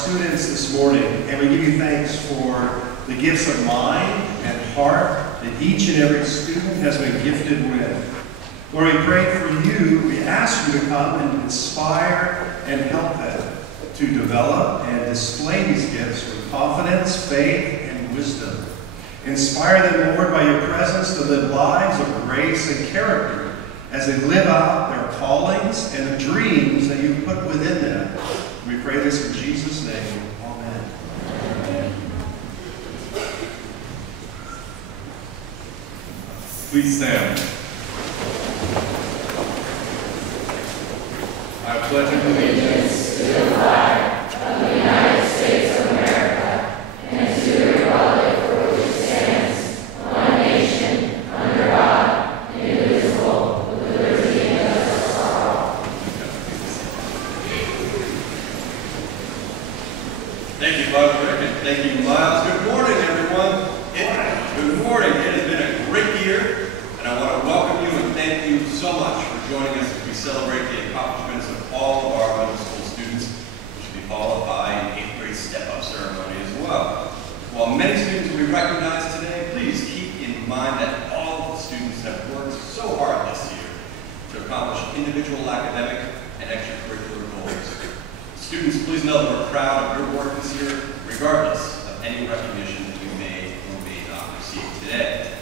students this morning, and we give you thanks for the gifts of mind and heart that each and every student has been gifted with. Lord, we pray for you. We ask you to come and inspire and help them to develop and display these gifts with confidence, faith, and wisdom. Inspire them, Lord, by your presence to live lives of grace and character as they live out their callings and the dreams that you put within them. We pray this in Jesus' name. Amen. Please stand. I pledge allegiance to the flag of the United States of America and to the republic for which it stands, one nation, under God, indivisible, with liberty and justice for all. Thank you, Father Rick, and thank you, Miles. Good morning, everyone. Good morning. It has been a great year, and I want to welcome you and thank you so much for joining us as we celebrate the accomplishments of all of our middle school students, which will be followed by an 8th grade step-up ceremony as well. While many students will be recognized today, please keep in mind that all of the students have worked so hard this year to accomplish individual academic and extracurricular goals. Students, please know that we're proud of your work this year, regardless of any recognition that you may or may not receive today.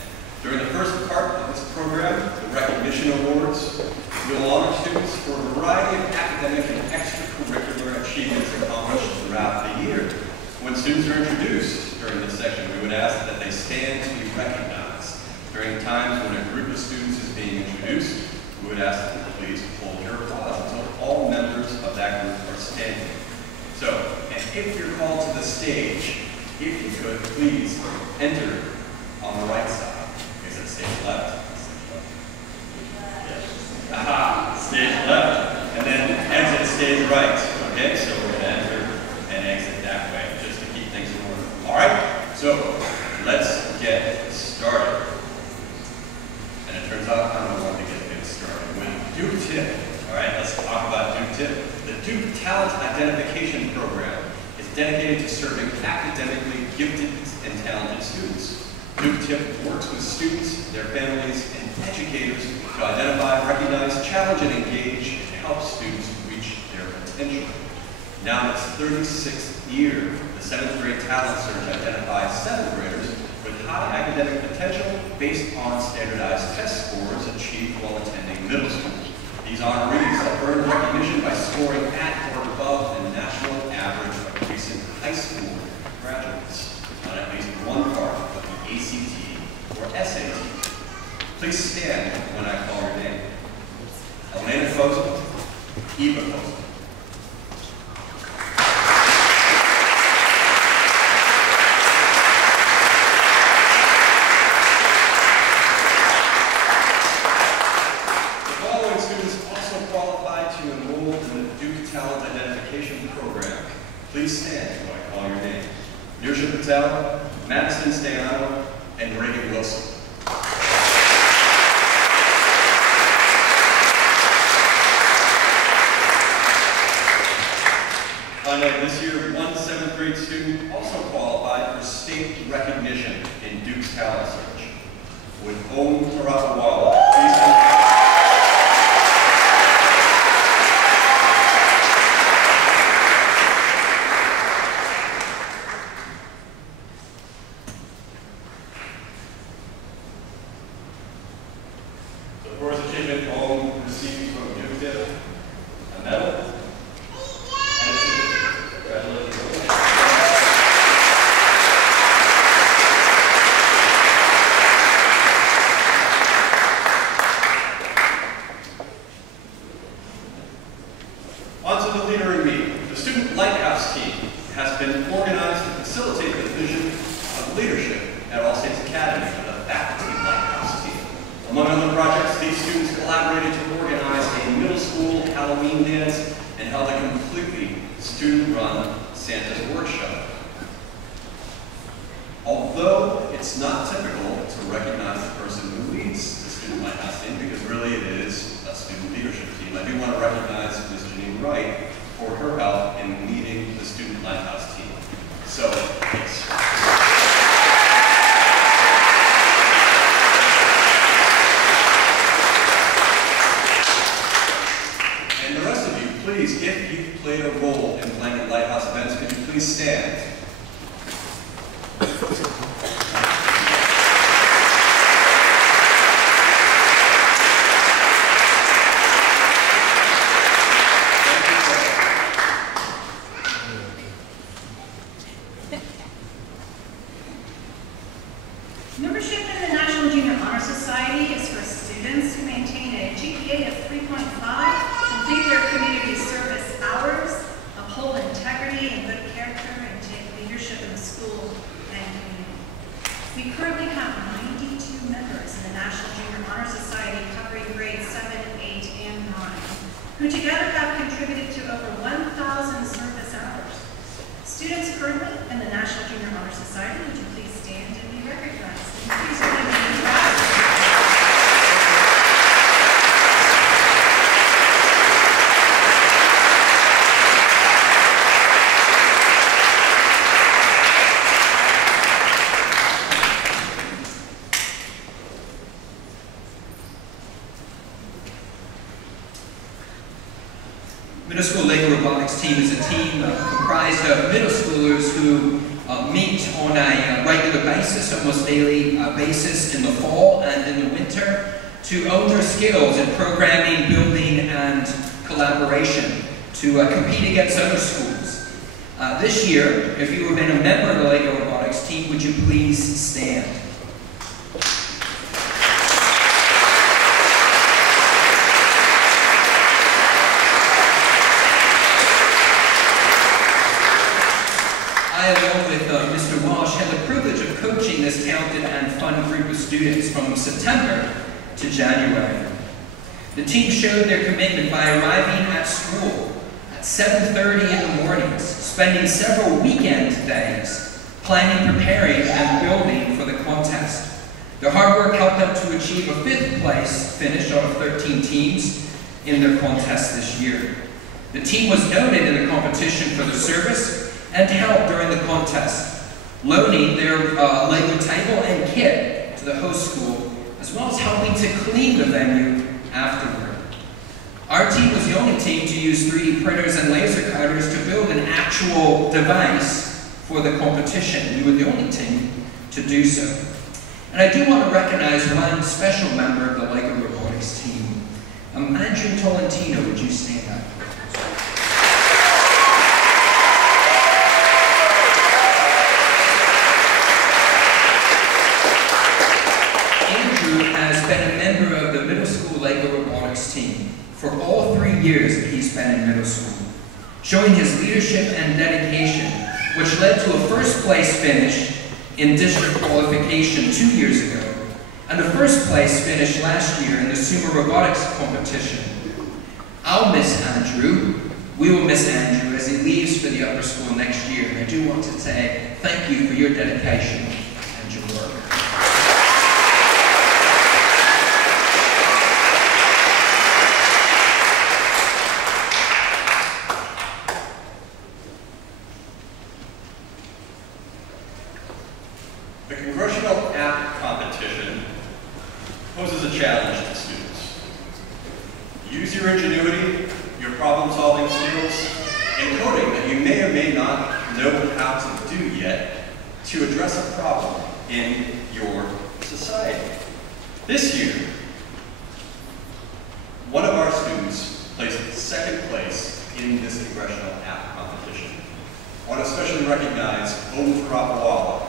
During the first part of this program, the Recognition Awards, we'll honor students for a variety of academic and extracurricular achievements accomplished throughout the year. When students are introduced during this section, we would ask that they stand to be recognized. During times when a group of students is being introduced, we would ask that you please hold your applause until all members of that group are standing. So, and if you're called to the stage, if you could, please enter on the right side. Is it stage left? Yes. Aha, stage left. And then exit stage right. Okay, so we're going to enter and exit that way, just to keep things in order. All right, so let's get started. And it turns out I don't want to get started with Duke Tip. All right, let's talk about Duke Tip. The Duke Talent Identification Program is dedicated to serving academically gifted and talented students. Duke Tip works with students, their families, and educators to identify, recognize, challenge, and engage and help students reach their potential. Now in its 36th year, the 7th grade talent search identifies 7th graders with high academic potential based on standardized test scores achieved while attending middle school. These honorees have earned recognition by scoring at or above the national average of recent high school graduates on at least one part of the ACT or SAT. Please stand when I call your name. Elena Fosen, Eva Fosen. Please stand when I call your name. Nirsha Patel, Madison Stayano, and Reagan Wilson. Finally, this year, one 7th grade student also qualified for state recognition in Duke's Talent Search. With Om Tarawawala, please stand. Lighthouse team. So, yes. And the rest of you, please, if you've played a role in planning Lighthouse events, could you please stand? Membership in the National Junior Honor Society is for students who maintain a GPA of 3.5, complete their community service hours, uphold integrity and good character, and take leadership in the school and community. We currently have 92 members in the National Junior Honor Society covering grades 7, 8, and 9, who together have contributed to over 1,000 service hours. Students currently in the National Junior Honor Society, would you please stand and be recognized? And please join me in class. Middle School Lego Robotics team is a team comprised of middle schoolers who meet on a regular basis, almost daily basis in the fall and in the winter to own their skills in programming, building, and collaboration to compete against other schools. This year, if you have been a member of the Lego Robotics team, would you please stand? Along with Mr. Walsh, had the privilege of coaching this talented and fun group of students from September to January. The team showed their commitment by arriving at school at 7:30 in the mornings, spending several weekend days planning, preparing, and building for the contest. Their hard work helped them to achieve a 5th place finish out of 13 teams in their contest this year. The team was noted in the competition for their service and help during the contest, loaning their Lego table and kit to the host school, as well as helping to clean the venue afterward. Our team was the only team to use 3D printers and laser cutters to build an actual device for the competition. We were the only team to do so. And I do want to recognize one special member of the Lego Robotics team. Andrew Tolentino, would you stand up? Has been a member of the middle school Lego Robotics team for all 3 years that he's been in middle school, showing his leadership and dedication, which led to a 1st place finish in district qualification 2 years ago, and a 1st place finish last year in the Sumo Robotics competition. I'll miss Andrew. We will miss Andrew as he leaves for the upper school next year, and I do want to say thank you for your dedication and your work. The Congressional App Competition poses a challenge to students. Use your ingenuity, your problem-solving skills, and coding that you may or may not know how to do yet to address a problem in your society. This year, one of our students placed 2nd place in this Congressional App Competition. I want to especially recognize Om Farapawala.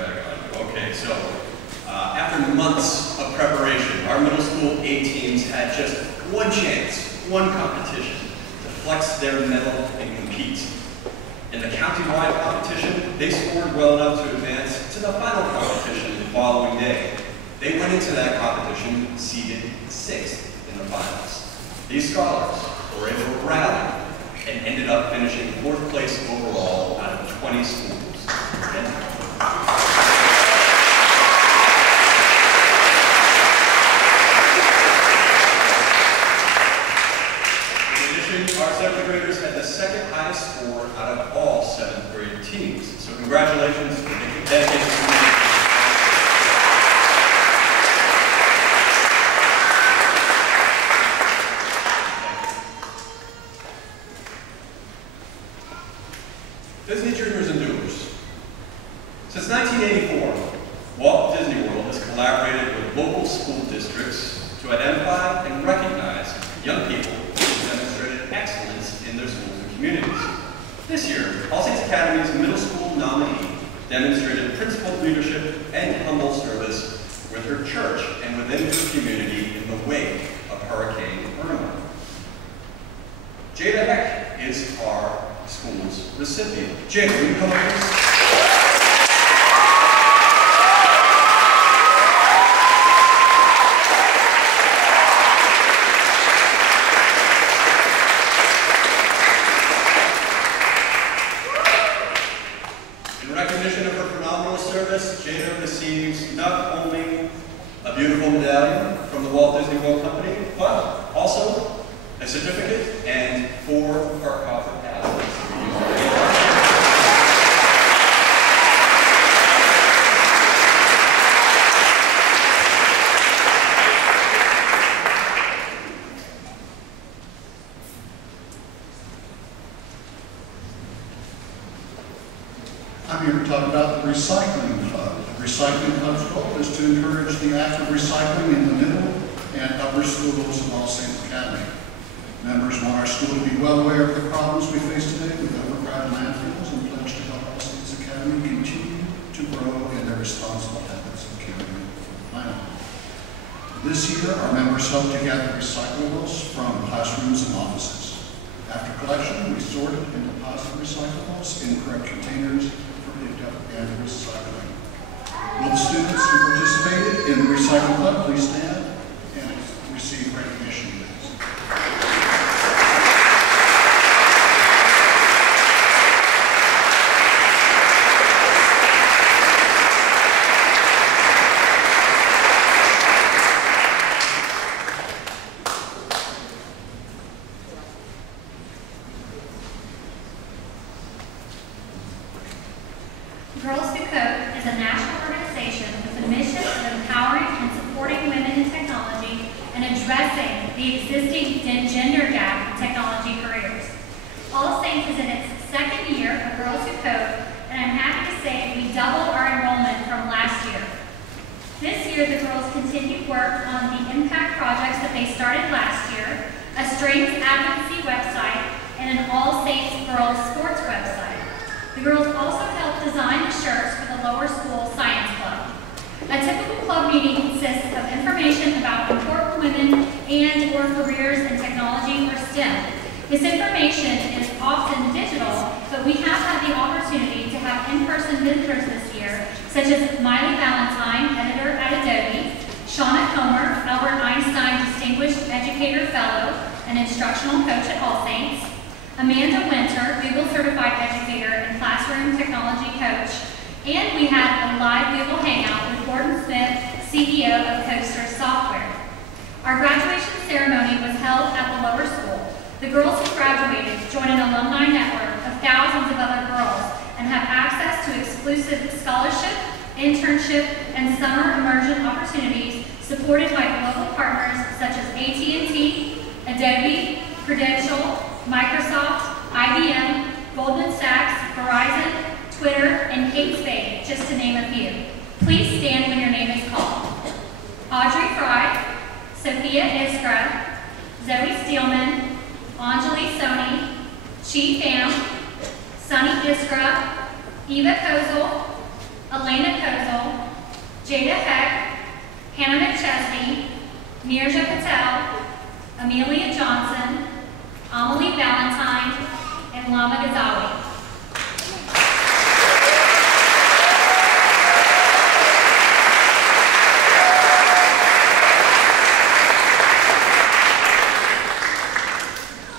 drag on. Okay, so after months of preparation, our middle school A teams had just one chance, one competition to flex their mettle and compete. In the county-wide competition, they scored well enough to advance to the final competition the following day. They went into that competition seeded 6th in the finals. These scholars were able to rally and ended up finishing 4th place overall out of 20 schools. Our 7th graders had the 2nd highest score out of all 7th grade teams. So congratulations for making dedication. Disney Dreamers and Doers. Since 1984, Walt Disney World has collaborated with local school districts to identify and recognize young people excellence in their schools and communities. This year, All Saints Academy's middle school nominee demonstrated principled leadership and humble service with her church and within her community in the wake of Hurricane Irma. Jada Heck is our school's recipient. Jada, will you come up please? Jada receives not only a beautiful medallion from the Walt Disney World Company, but also a certificate and 4 park offer passes. I'm here to talk about the Recycling Club. The Recycling Club's goal is to encourage the act of recycling in the middle and upper schools of All Saints Academy. Members want our school to be well aware of the problems we face today with overcrowded landfills and pledge to help All Saints Academy continue to grow in their responsible habits of caring for the planet. This year, our members hope to gather recyclables from classrooms and offices. After collection, we sort it and deposit recyclables in correct containers and recycling. Will the students who participated in the Recycling Club please stand and receive recognition, please. Girls Who Code is a national organization with a mission of empowering and supporting women in technology and addressing the existing gender gap in technology careers. All Saints is in its 2nd year of Girls Who Code, and I'm happy to say we doubled our enrollment from last year. This year, the girls continued work on the impact projects that they started last year, a strengths advocacy website, and an All Saints Girls Sports website. The girls also helped design the shirts for the lower school science club. A typical club meeting consists of information about important women and or careers in technology or STEM. This information is often digital, but we have had the opportunity to have in-person visitors this year, such as Miley Valentine, editor at Adobe, Shauna Comer, Albert Einstein Distinguished Educator Fellow and Instructional Coach at All Saints, Amanda Winter, Google Certified Educator and Classroom Technology Coach, and we had a live Google Hangout with Gordon Smith, CEO of Coaster Software. Our graduation ceremony was held at the lower school. The girls who graduated join an alumni network of thousands of other girls and have access to exclusive scholarship, internship, and summer immersion opportunities supported by global partners such as AT&T, Adobe, Prudential, Microsoft, IBM, Goldman Sachs, Verizon, Twitter, and Kate Spade, just to name a few. Please stand when your name is called. Audrey Fry, Sophia Iskra, Zoe Steelman, Anjali Soni, Chi Pham, Sunny Iskra, Eva Kozel, Elena Kozel, Jada Heck, Hannah McChesney, Nirja Patel, Amelia Johnson, Amelie Valentine, and Lama Ghazali.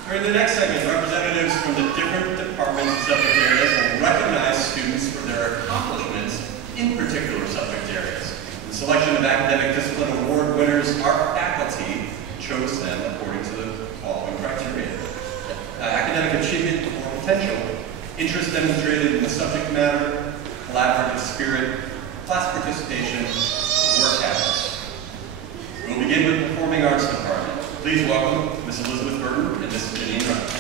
During the next segment, representatives from the different departments and subject areas will recognize students for their accomplishments in particular subject areas. The selection of academic discipline award winners, our faculty chose them according to the following criteria. Academic achievement or potential, interest demonstrated in the subject matter, collaborative spirit, class participation, work habits. We'll begin with the Performing Arts Department. Please welcome Ms. Elizabeth Burton and Ms. Janine Rudd.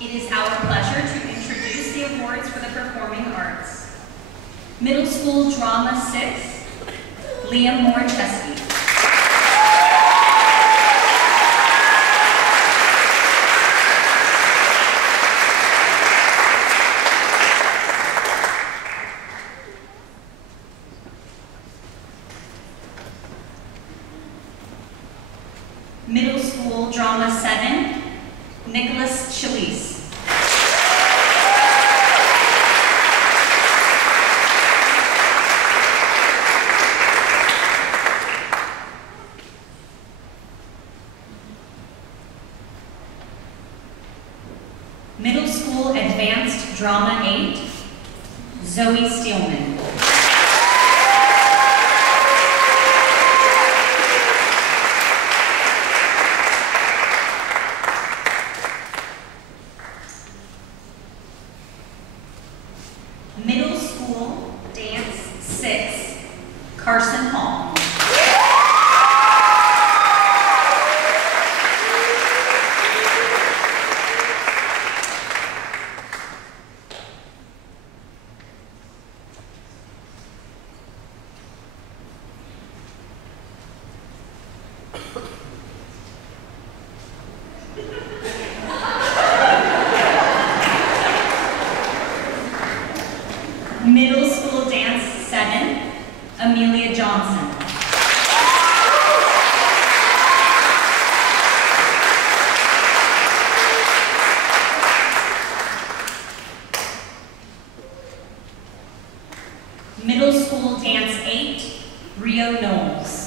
It is our pleasure to introduce the awards for the performing arts. Middle School Drama 6, Liam Moore-Chesky. Middle School Drama 7, Nicholas Chalise. Middle School Advanced Drama 8, Zoe Steelman. Middle School Dance 6, Carson Hall. Middle School Dance 7, Amelia Johnson. Middle School Dance 8, Rio Knowles.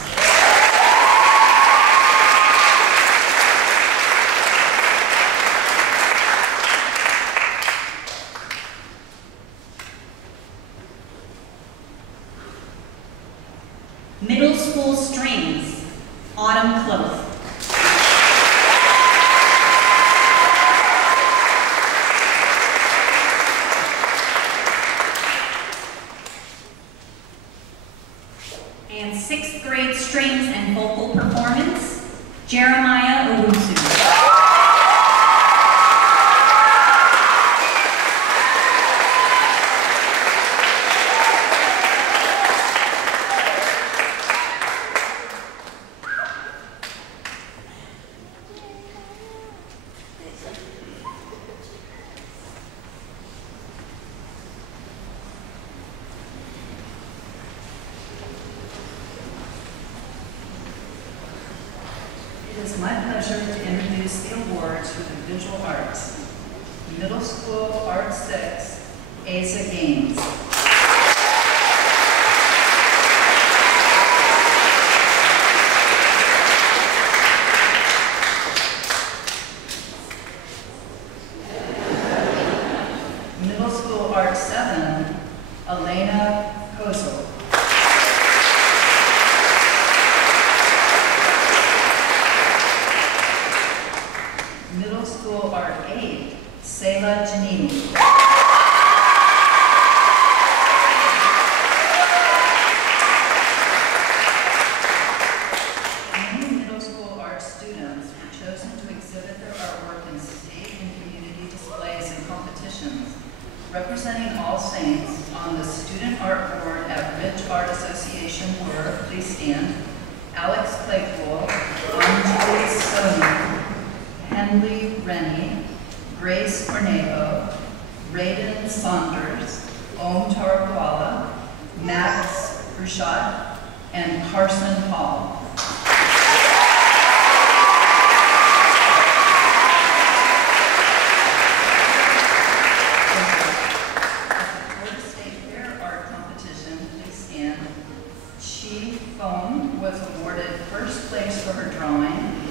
Middle School Strings, Autumn Cloth. And 6th grade strings and vocal performance, Jeremiah Owusu. It is my pleasure to introduce the awards for the visual arts. Middle School Art 6, ASA Games. Middle School Art 7, Elena Kozel. Middle School Art 8, Selah Janini. Many middle school art students were chosen to exhibit their artwork in state and community displays and competitions. Representing All Saints on the Student Art Board at Ridge Art Association were, please stand, Alex Claypool, Anjali Soni, Henley Rennie, Grace Cornejo, Raiden Saunders, Om Tarawala, Max Bruchat, and Carson Hall. Was awarded first place for her drawing.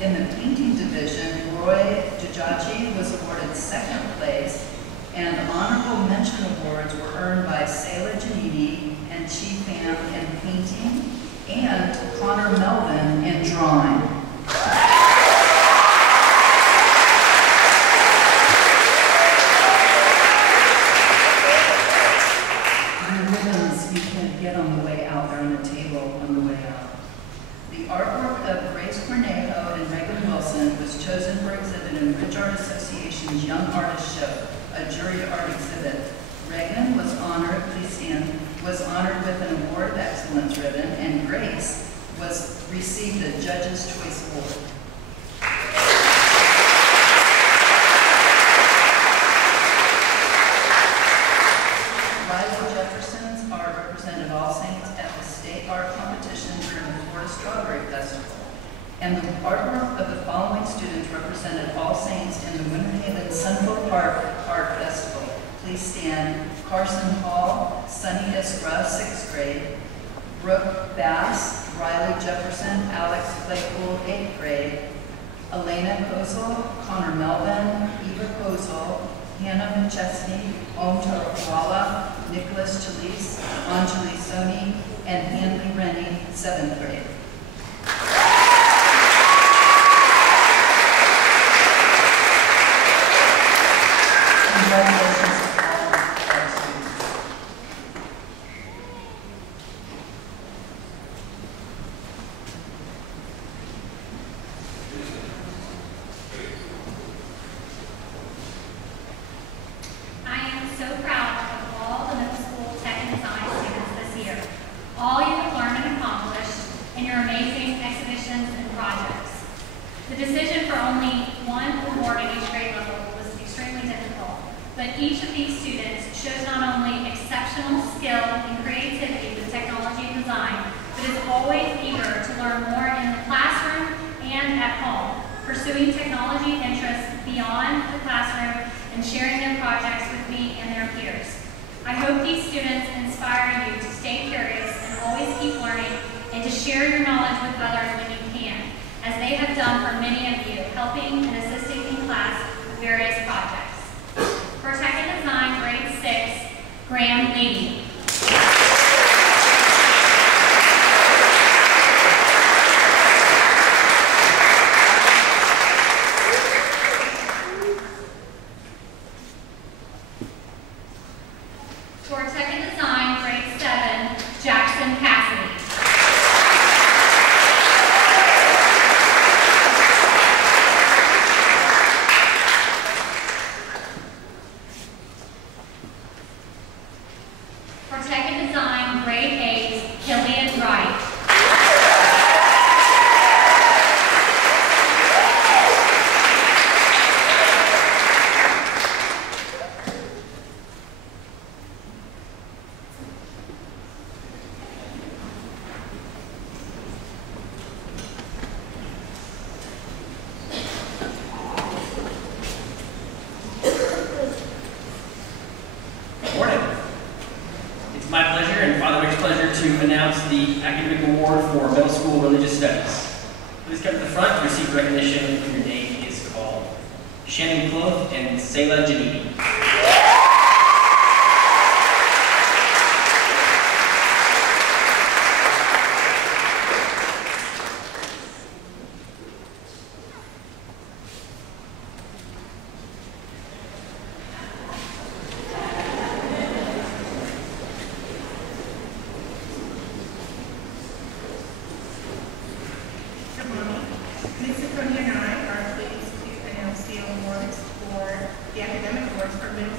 In the painting division, Roy Jajaji was awarded second place, and honorable mention awards were earned by Sayla Janini and Chi Pham in painting, and Connor Melvin in drawing. The ribbons you can get on the way out, they're on the table on the way out. The artwork of Grace Cornejo and Reagan Wilson was chosen for exhibit in Ridge Art Association's Young Artist Show, a juried art exhibit. Reagan was honored, please stand, was honored with an Award of Excellence ribbon, and Grace received a Judge's Choice Award. Riley Jefferson's art represented All Saints at the State Art Competition during the Florida Strawberry Festival. And the artwork of the following students represented All Saints in the Winter Haven Sunville Park Art Festival. Please stand. Carson Hall, Sunny Iskra, 6th grade. Brooke Bass, Riley Jefferson, Alex Claypool, 8th grade. Elena Kozel, Connor Melvin, Eva Kozel, Hannah McChesney, Om Tarawala, Nicholas Chalise, Anjali Soni, and Hanley Rennie, 7th grade. Congratulations to all our students. I am so proud of all the middle school tech and design students this year. All you have learned and accomplished in your amazing exhibitions and projects. The decision for only one award at each grade level was extremely difficult, but each of these students shows not only exceptional skill and creativity with technology and design, but is always eager to learn more in the classroom and at home, pursuing technology interests beyond the classroom and sharing their projects with me and their peers. I hope these students inspire you to stay curious and always keep learning and to share your knowledge with others when you can, as they have done for many of you, helping and assisting in class with various projects. For Tech and Design, grade 6, Graham Leedy. For Tech and Design, grade 7, Jackson Cassidy. For Tech and Design, grade 8, Killian Wright. My pleasure and Father Rick's pleasure to announce the Academic Award for Middle School Religious Studies. Please come to the front to receive recognition when your name is called. Shannon Cloth and Sayla Janini. Mr. Cody and I are pleased to announce the awards for the academic awards for middle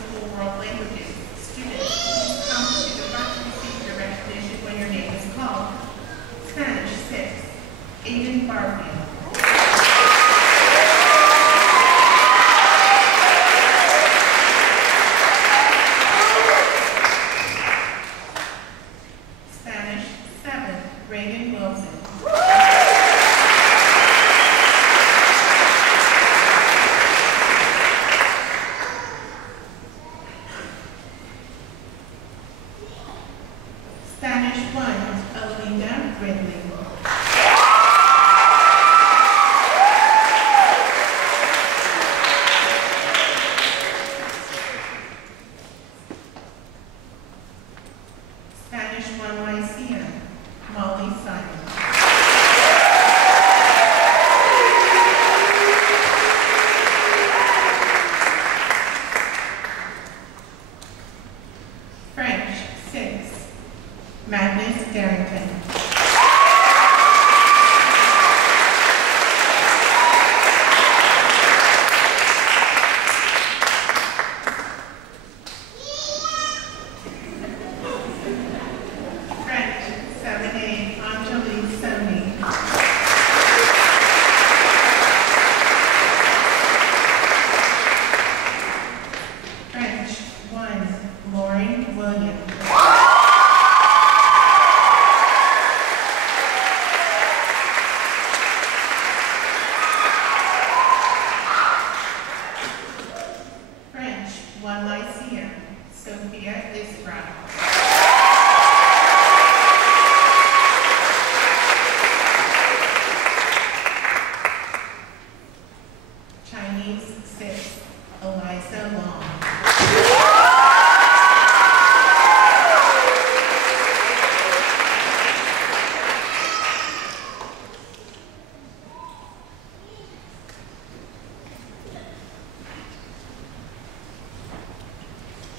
Chinese 6, Eliza Long.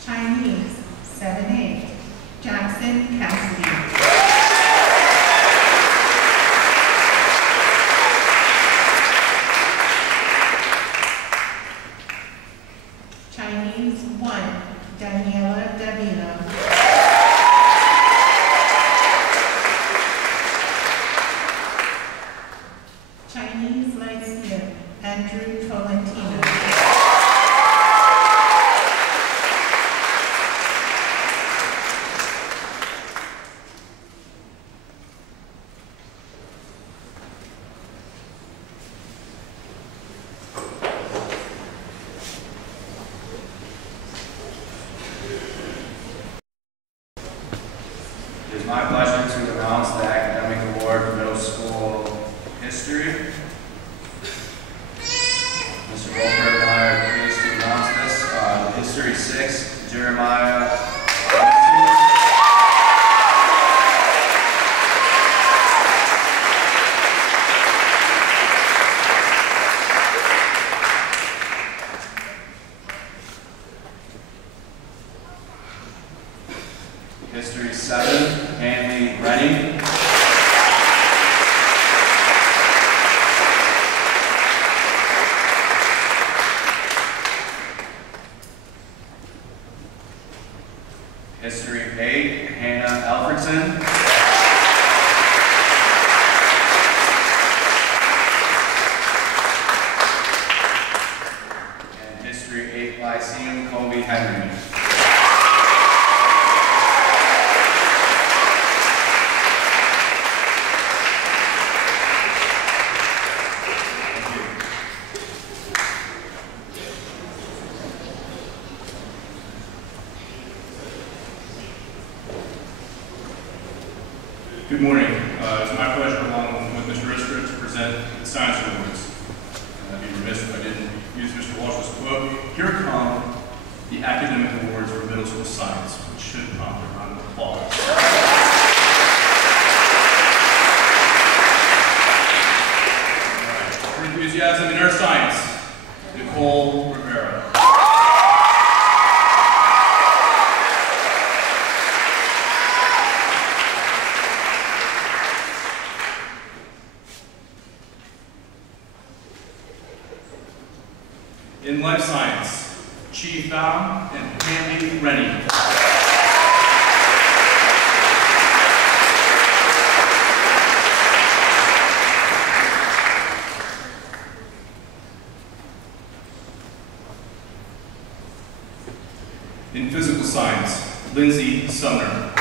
Chinese 7-8, Jackson Cassidy. Chinese 1, Daniela Davila. Chinese Lyceum, Andrew Tolentino. It is my pleasure to announce the academic award for middle school history. Mr. Goldberg and I are pleased to announce this. History 6, Jeremiah. History 7, Hanley Rennie. History 8, Hannah Alfredson. And History 8, Lyceum, Colby Henry. Good morning. It's my pleasure, along with Mr. Isker, to present the Science Awards. I'd be remiss if I didn't use Mr. Walsh's quote. Here come the academic awards for middle school science, which should prompt a round of applause. For enthusiasm in earth science, Nicole Rivera. In life science, Chi Pham and Hanley Rennie. In physical science, Lindsay Sumner.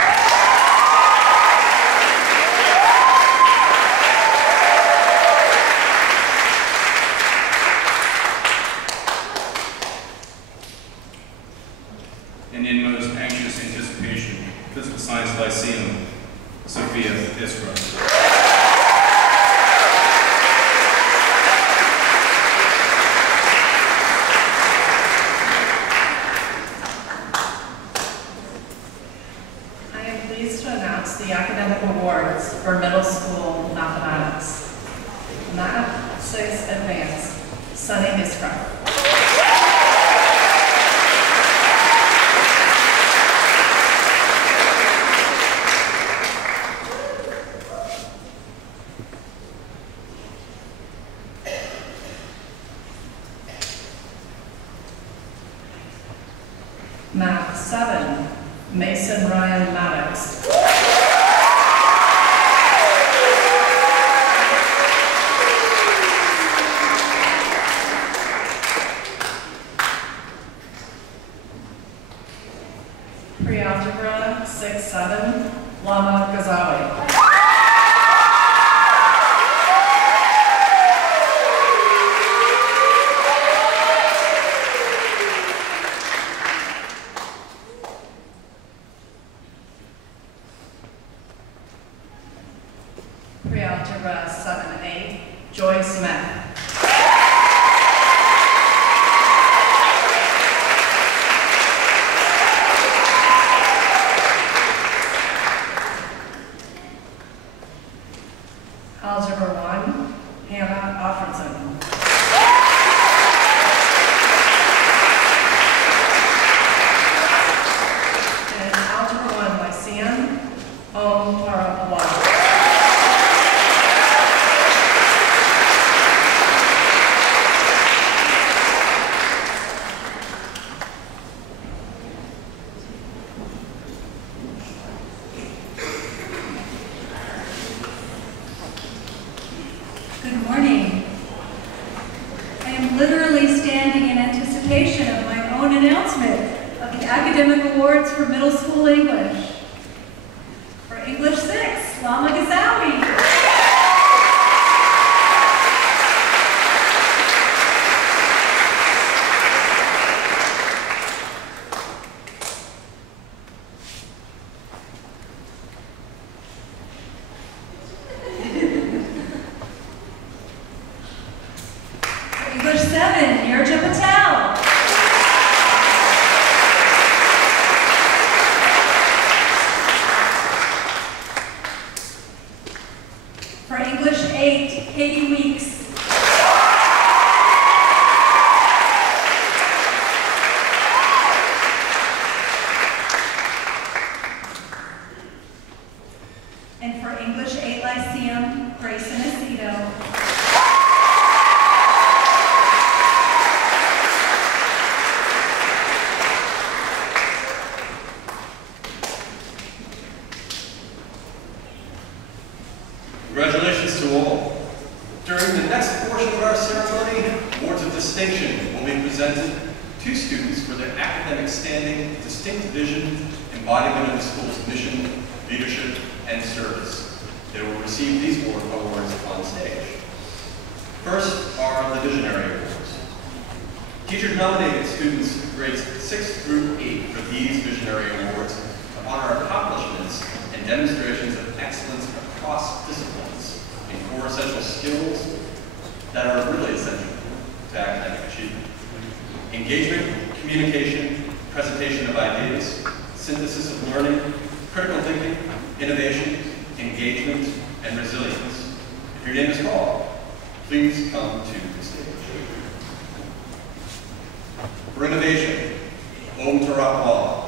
And in most anxious anticipation, Physical Science Lyceum, Sophia Iskra. I am pleased to announce the academic awards for middle school mathematics. Math 6 Advanced, Sunny Iskra. Math 7, Mason Ryan Maddox. Pre-algebra 6-7, Lama Ghazawi. Pre-algebra 7-8, Joy Smith. anticipation of my own announcement of the academic awards for middle school English. For English 6, Lama Gazawi. English 7, Nirja Patel. For English 8, Katie Weeks. And for English 8 Lyceum, Grayson Aceto. Congratulations to all. During the next portion of our ceremony, awards of distinction will be presented to students for their academic standing, distinct vision, embodiment of the school's mission, leadership, and service. They will receive these awards on stage. First are the Visionary Awards. Teachers nominated students grades 6 through 8 for these Visionary Awards to honor accomplishments and demonstrations of excellence across disciplines in core essential skills that are really essential to academic achievement. Engagement, communication, presentation of ideas, synthesis of learning, critical thinking, innovation, engagement, and resilience. If your name is called, please come to the stage. For innovation, Om Tarapal.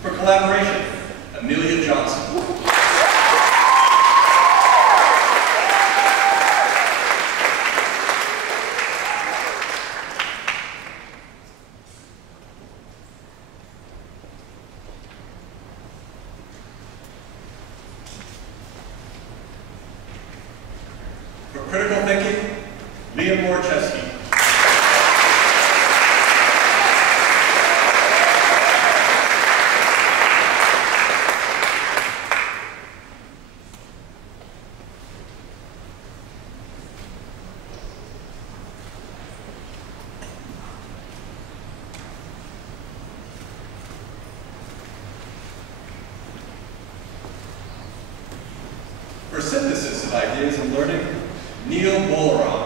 For collaboration, Amelia Johnson. For critical thinking, Liam Morchewski. For synthesis of ideas and learning, Neil Bolaron.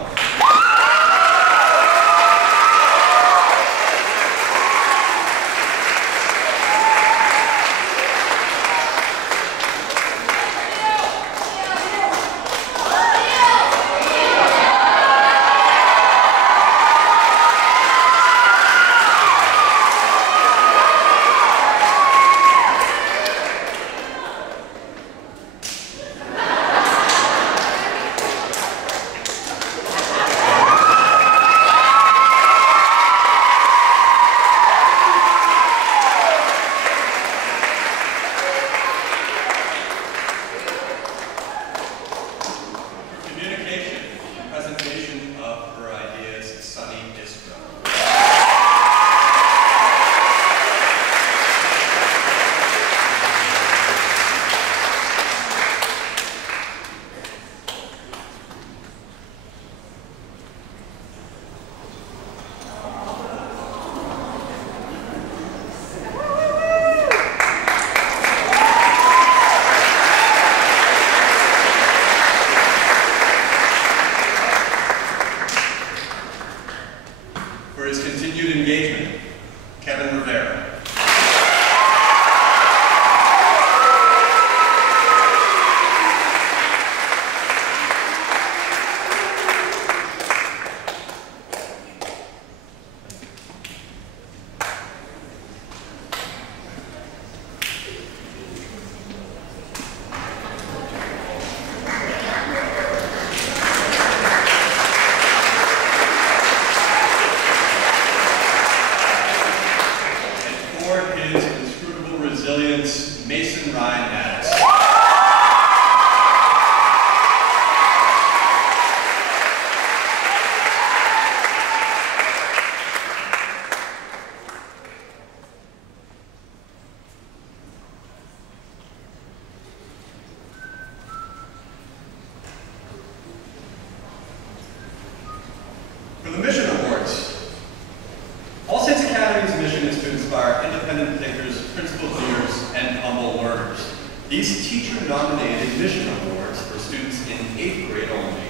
These teacher-nominated mission awards for students in 8th grade only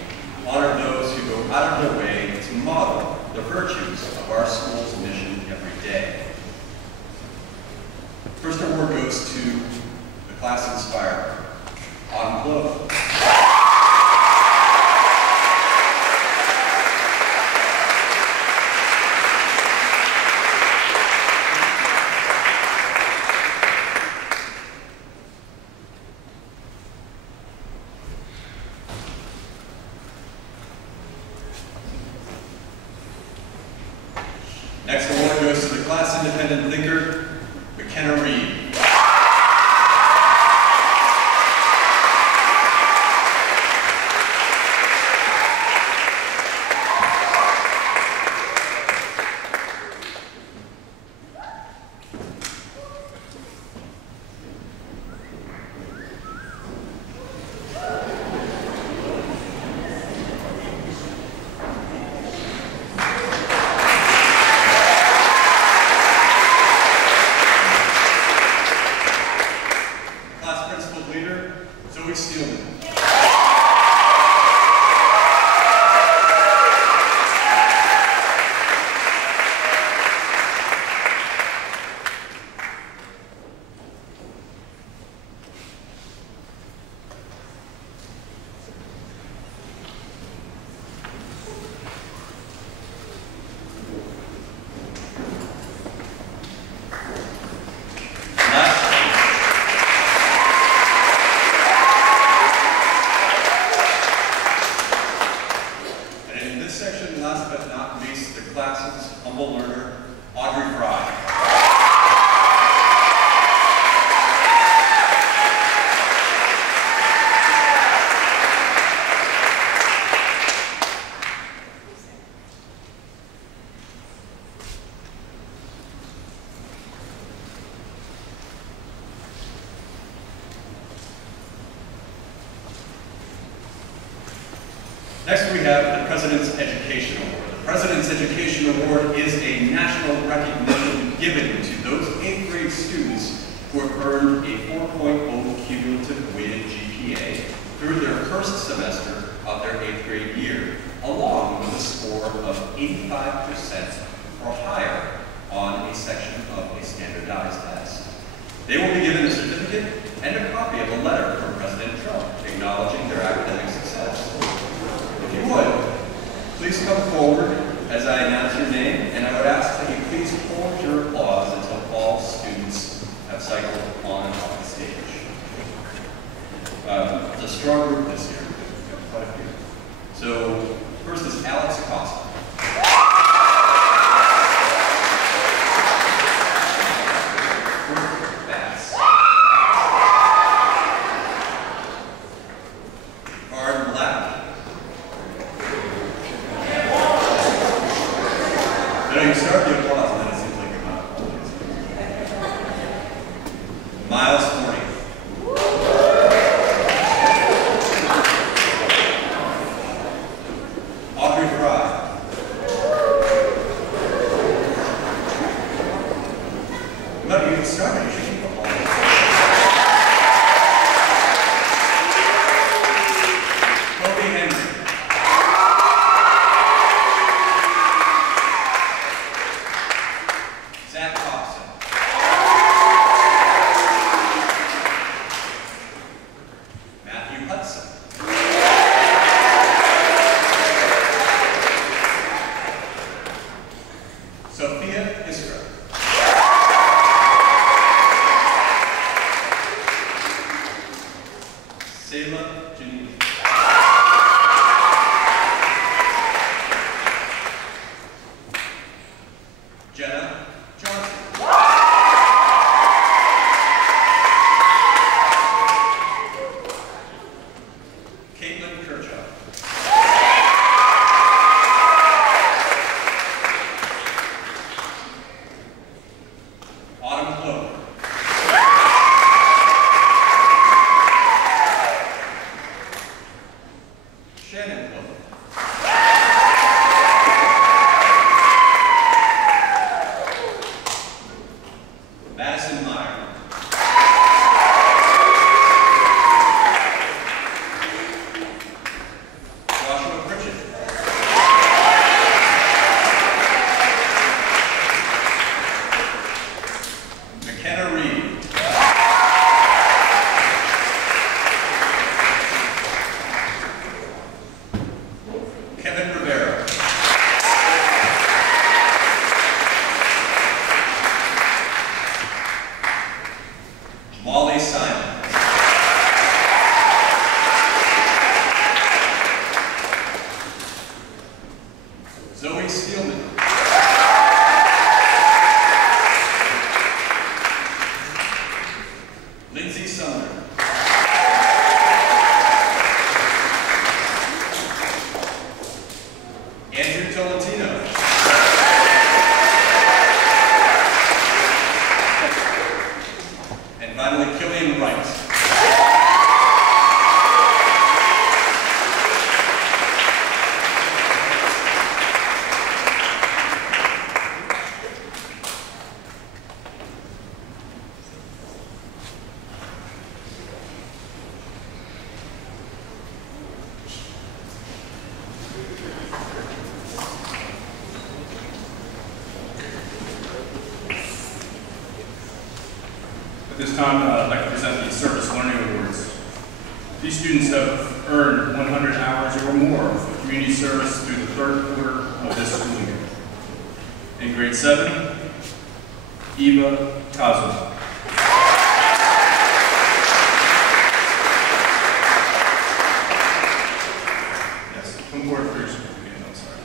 honor those who go out of their way to model the virtues of our school's mission every day. First award goes to the class inspirer, Autumn Clove. Next award goes to the class independent thinker, McKenna Reed. Next we have the President's Education Award. The President's Education Award is a national recognition given to those 8th grade students who have earned a 4.0 cumulative weighted GPA through their first semester of their 8th grade year, along with a score of 85% or higher on a section of a standardized test. They will be given a certificate and a copy of a letter from President Trump acknowledging their academic success. If you would, please come forward as I announce your name, and I would ask that you please hold your applause until all students have cycled on and off the stage. It's a strong group this year. We've got quite a few. So, first is Alex Acosta. this time, I'd like to present the Service Learning Awards. These students have earned 100 hours or more of community service through the third quarter of this school year. In grade 7, Eva Kazu. Yes, come forward for your certificate. I'm sorry.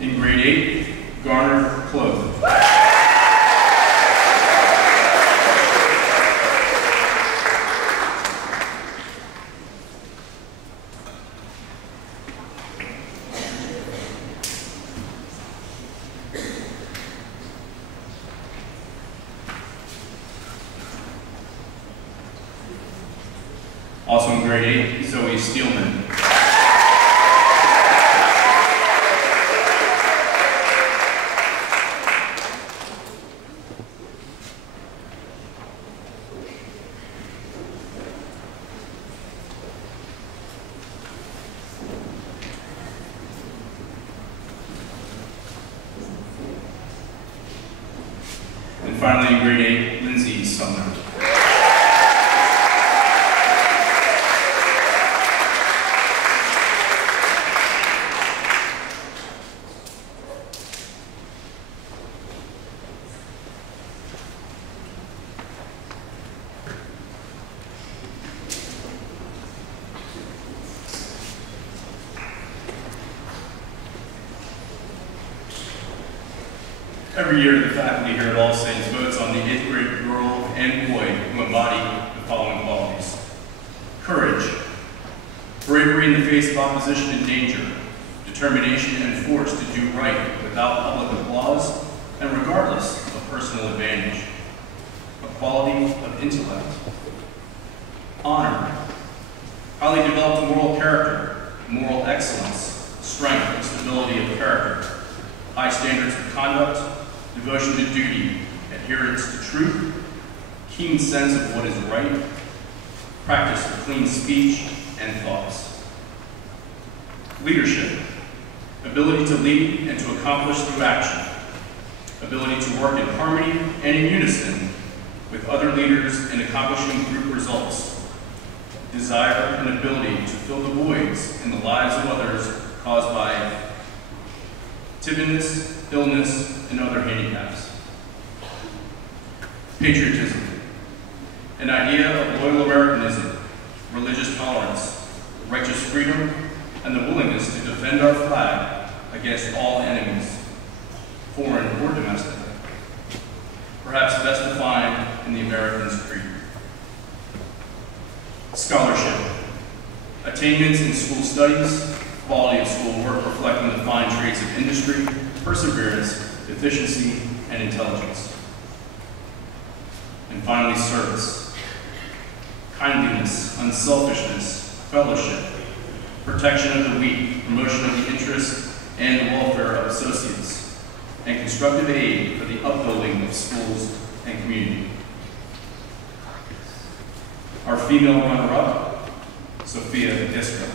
In grade 8, Garner Clove. Also in grade 8, Zoe Steelman. And finally in grade 8, Lindsay Sumner. Every year, the faculty here at All Saints votes on the 8th grade girl and boy who embody the following qualities: courage, bravery in the face of opposition and danger, determination and force to do right without public applause and regardless of personal advantage, a quality of intellect, honor, highly developed moral character, moral excellence, strength and stability of character, high standards of conduct, devotion to duty, adherence to truth, keen sense of what is right, practice of clean speech and thoughts. Leadership, ability to lead and to accomplish through action, ability to work in harmony and in unison with other leaders in accomplishing group results, desire and ability to fill the voids in the lives of others caused by timidness, illness, and other handicaps. Patriotism, an idea of loyal Americanism, religious tolerance, righteous freedom, and the willingness to defend our flag against all enemies, foreign or domestic, perhaps best defined in the American's Creed. Scholarship, attainments in school studies, quality of school work reflecting the fine traits of industry, perseverance, efficiency, and intelligence. And finally, service. Kindliness, unselfishness, fellowship, protection of the weak, promotion of the interests and welfare of associates, and constructive aid for the upbuilding of schools and community. Our female runner-up, Sophia Iskra.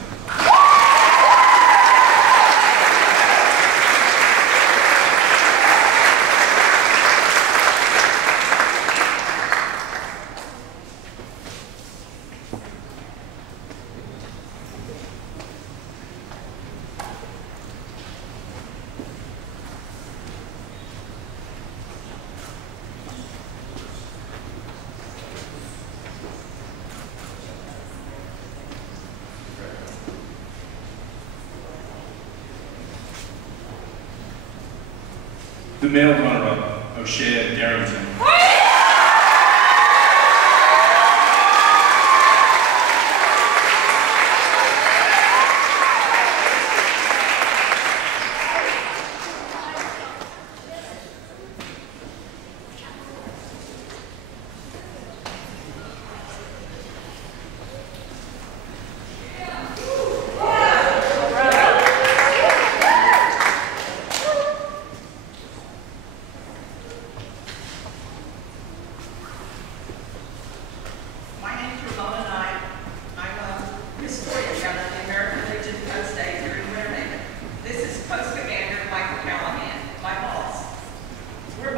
The male runner-up, O'Shea Darrington.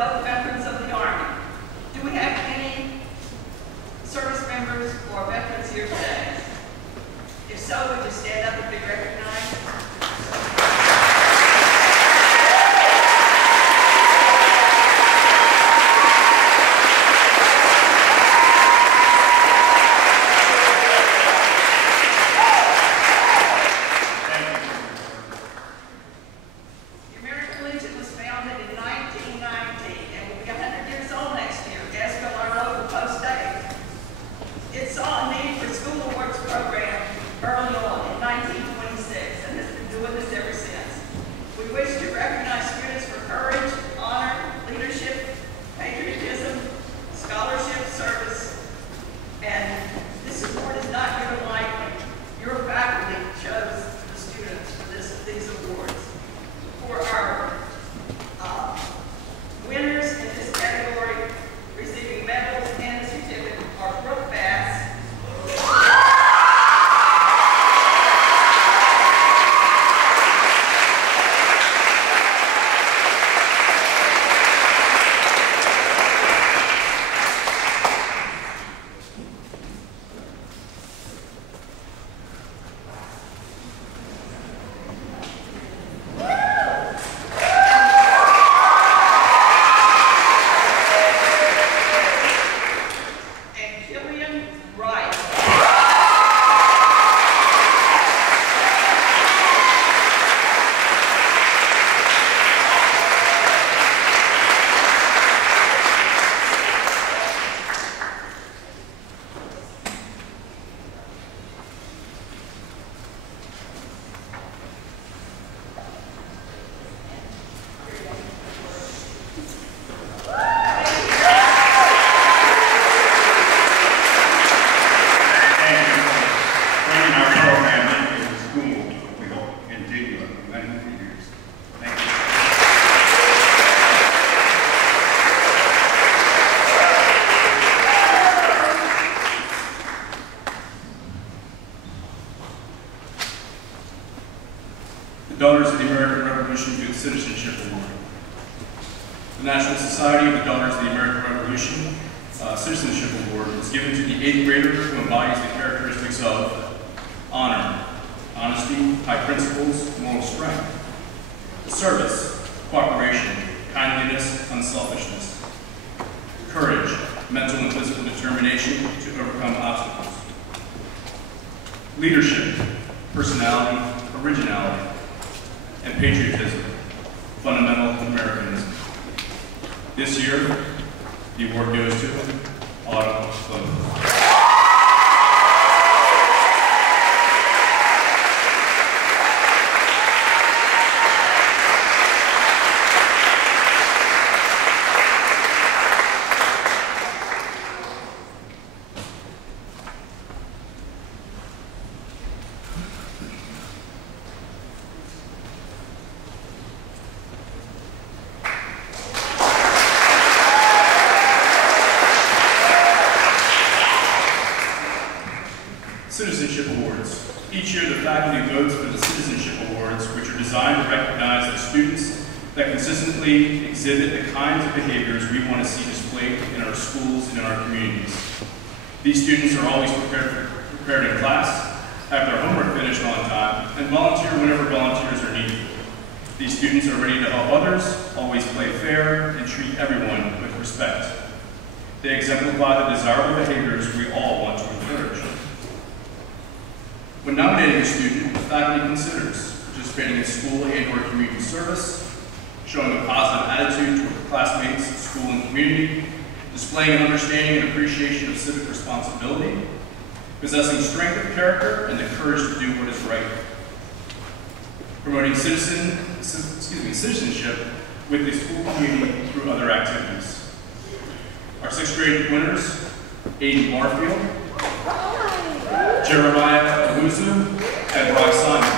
both veterans of the Army. Do we have any service members or veterans here today? If so, would you stand up and be recognized? Daughters of the American Revolution Youth Citizenship Award. The National Society of the Daughters of the American Revolution Citizenship Award is given to the 8th grader who embodies the characteristics of honor, honesty, high principles, moral strength, service, cooperation, kindliness, unselfishness, courage, mental and physical determination to overcome obstacles, leadership, personality, originality, and patriotism, fundamental Americanism. This year, the award goes to Autumn Close. Citizenship Awards. Each year, the faculty votes for the Citizenship Awards, which are designed to recognize the students that consistently exhibit the kinds of behaviors we want to see displayed in our schools and in our communities. These students are always prepared in class, have their homework finished on time, and volunteer whenever volunteers are needed. These students are ready to help others, always play fair, and treat everyone with respect. They exemplify the desirable behaviors we all want to encourage. When nominating a student, the faculty considers participating in school and/or community service, showing a positive attitude toward classmates, school, and community, displaying an understanding and appreciation of civic responsibility, possessing strength of character and the courage to do what is right, promoting citizenship with the school community through other activities. Our 6th grade winners, Aiden Barfield, Jeremiah Owusu, and Brock Simon.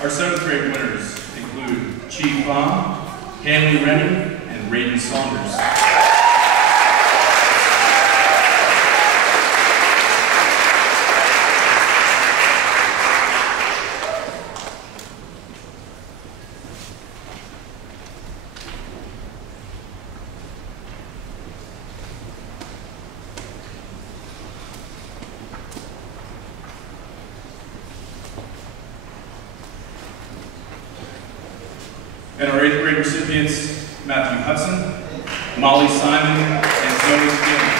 Our 7th grade winners include Chi Pham, Hanley Rennie, and Raiden Saunders. And our 8th grade recipients, Matthew Hudson, Molly Simon, and Zoe Skinner.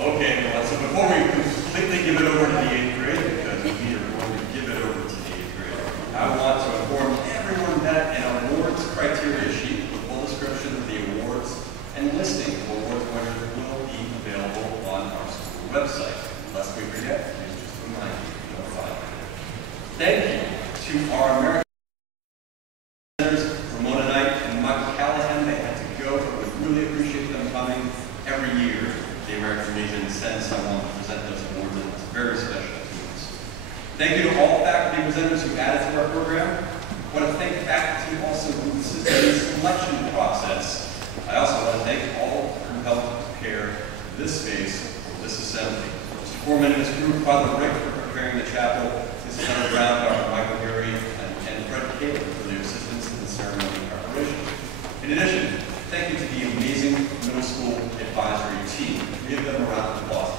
Okay, well, so before we completely give it over to the 8th grade, because we are going to give it over to the 8th grade, I want to inform everyone that an awards criteria sheet with full description of the awards and listing of awards winners will be available on our school website. Lest we forget, please just remind you, you'll find it. Thank you to our American presenters, Ramona Knight and Michael Callahan. They had to go, but we really appreciate them coming every year. The American Legion sends someone to present those awards, and it's very special to us. Thank you to all faculty presenters who added to our program. I want to thank faculty also who assisted in the selection process. I also want to thank all who helped prepare this space for this assembly. Mr. Foreman and his group, Father Rick for preparing the chapel, his son Brown, Dr. Michael Gary, and Fred Caleb for their assistance in the ceremony preparation. In addition, thank you to the amazing middle school advisory team. Give them a round of applause.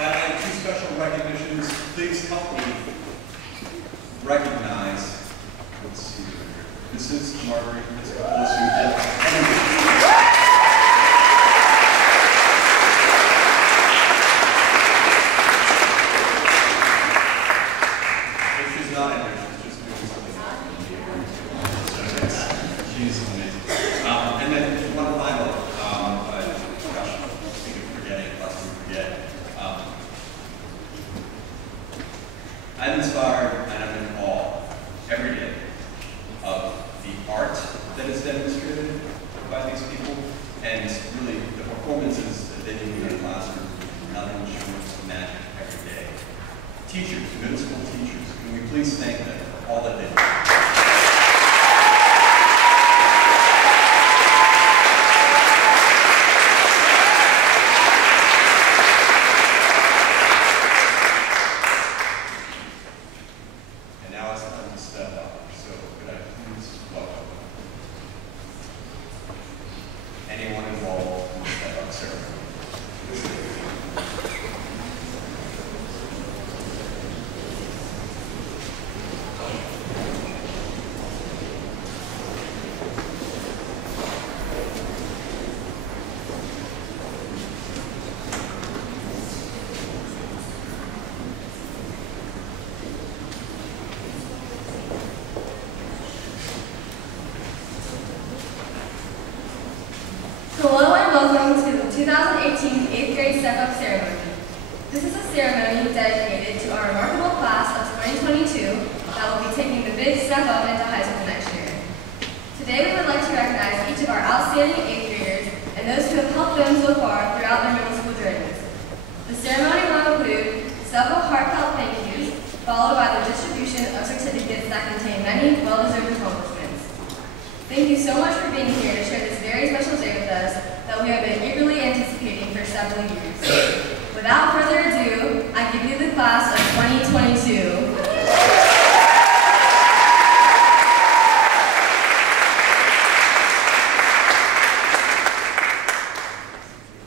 And two special recognitions. Please help me recognize, let's see here, Mrs. Marguerite Piscopolis, who did I'm inspired and I'm in awe every day of the art that is demonstrated by these people and really the performances that they do in their classroom. Nothing short of magic every day. Teachers, middle school teachers, can we please thank them for all that they do? Anyone involved in the step-up ceremony. Hello and welcome to the 2018 8th grade step-up ceremony. This is a ceremony dedicated to our remarkable class of 2022 that will be taking the big step up into high school next year. Today we would like to recognize each of our outstanding 8th graders and those who have helped them so far throughout their middle school journeys. The ceremony will include several heartfelt thank yous, followed by the distribution of certificates that contain many well-deserved accomplishments. Thank you so much for being here to share this very special day with us that we have been eagerly anticipating for several years. Without further ado, I give you the class of 2022.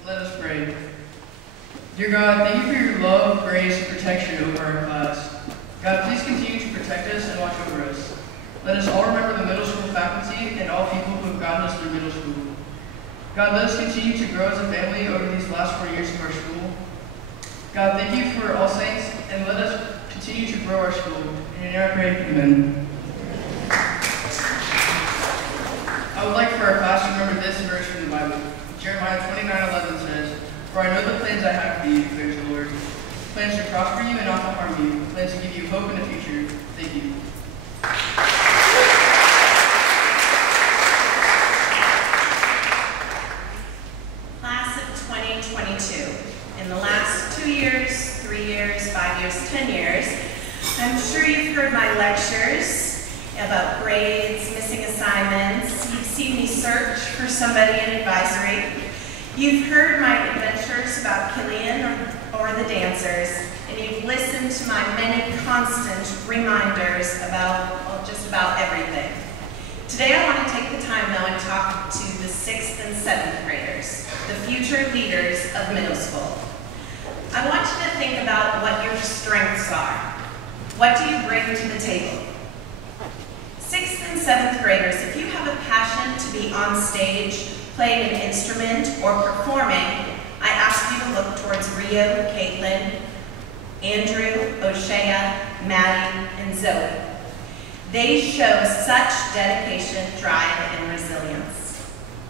Let us pray. Dear God, thank you for your love, grace, and protection over our class. God, please continue to protect us and watch over us. Let us all remember the faculty, and all people who have gotten us through middle school. God, let us continue to grow as a family over these last 4 years of our school. God, thank you for All Saints, and let us continue to grow our school. In your name I pray, amen. I would like for our class to remember this verse from the Bible. Jeremiah 29:11 says, "For I know the plans I have for you, declares the Lord. Plans to prosper you and not to harm you. Plans to give you hope in the future." Thank you. Class of 2022. In the last 2 years, 3 years, 5 years, 10 years, I'm sure you've heard my lectures about grades, missing assignments. You've seen me search for somebody in advisory. You've heard my adventures about Killian or the dancers, and you've listened to my many constant reminders about, well, just about everything. Today I want to take the time though and talk to the 6th and 7th graders, the future leaders of middle school. I want you to think about what your strengths are. What do you bring to the table? 6th and 7th graders, if you have a passion to be on stage, playing an instrument, or performing, I ask you to look towards Rio, Caitlin, Andrew, O'Shea, Maddie, and Zoe. They show such dedication, drive, and resilience.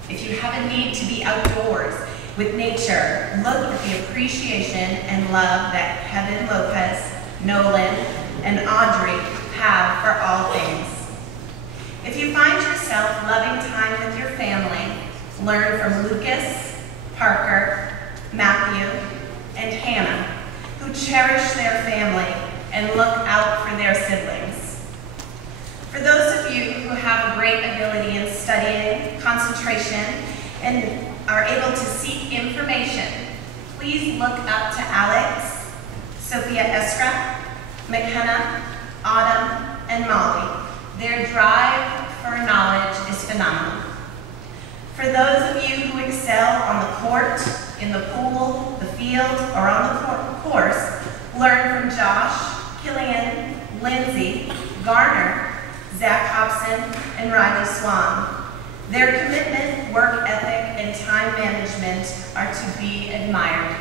If you have a need to be outdoors with nature, look at the appreciation and love that Kevin Lopez, Nolan, and Audrey have for all things. If you find yourself loving time with your family, learn from Lucas, Parker, Matthew, and Hannah, who cherish their family and look out for their siblings. For those of you who have a great ability in studying, concentration, and are able to seek information, please look up to Alex, Sophia Estra, McKenna, Autumn, and Molly. Their drive for knowledge is phenomenal. For those of you who excel on the court, in the pool, the field, or on the course, learn from Josh, Killian, Lindsay, Garner, Zach Hobson, and Riley Swan. Their commitment, work ethic, and time management are to be admired.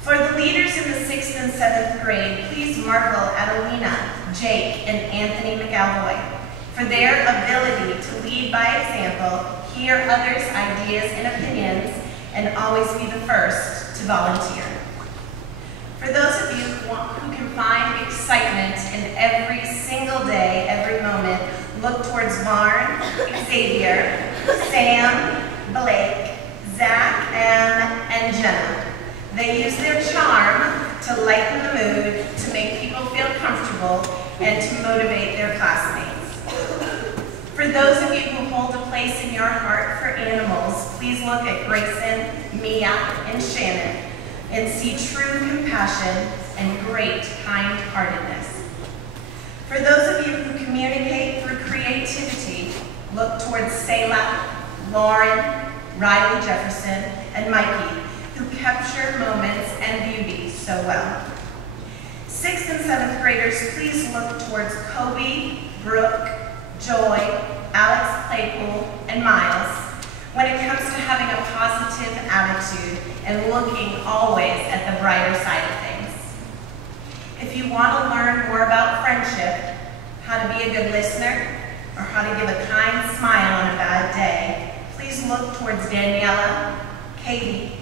For the leaders in the 6th and 7th grade, please marvel at Alina, Jake, and Anthony McAlvoy for their ability to lead by example, hear others' ideas and opinions, and always be the first to volunteer. For those of you who can find excitement in every single day, every moment, look towards Lauren, Xavier, Sam, Blake, Zach, and Jenna. They use their charm to lighten the mood, to make people feel comfortable, and to motivate their classmates. For those of you who hold a place in your heart for animals, please look at Grayson, Mia, and Shannon and see true compassion and great kind-heartedness. For those of you who communicate through creativity, look towards Selah, Lauren, Riley Jefferson, and Mikey, who capture moments and beauty so well. 6th and 7th graders, please look towards Kobe, Brooke, Joy, Alex Claypool, and Miles when it comes to having a positive attitude and looking always at the brighter side of things. If you want to learn more about friendship, how to be a good listener, or how to give a kind smile on a bad day, please look towards Daniela, Katie,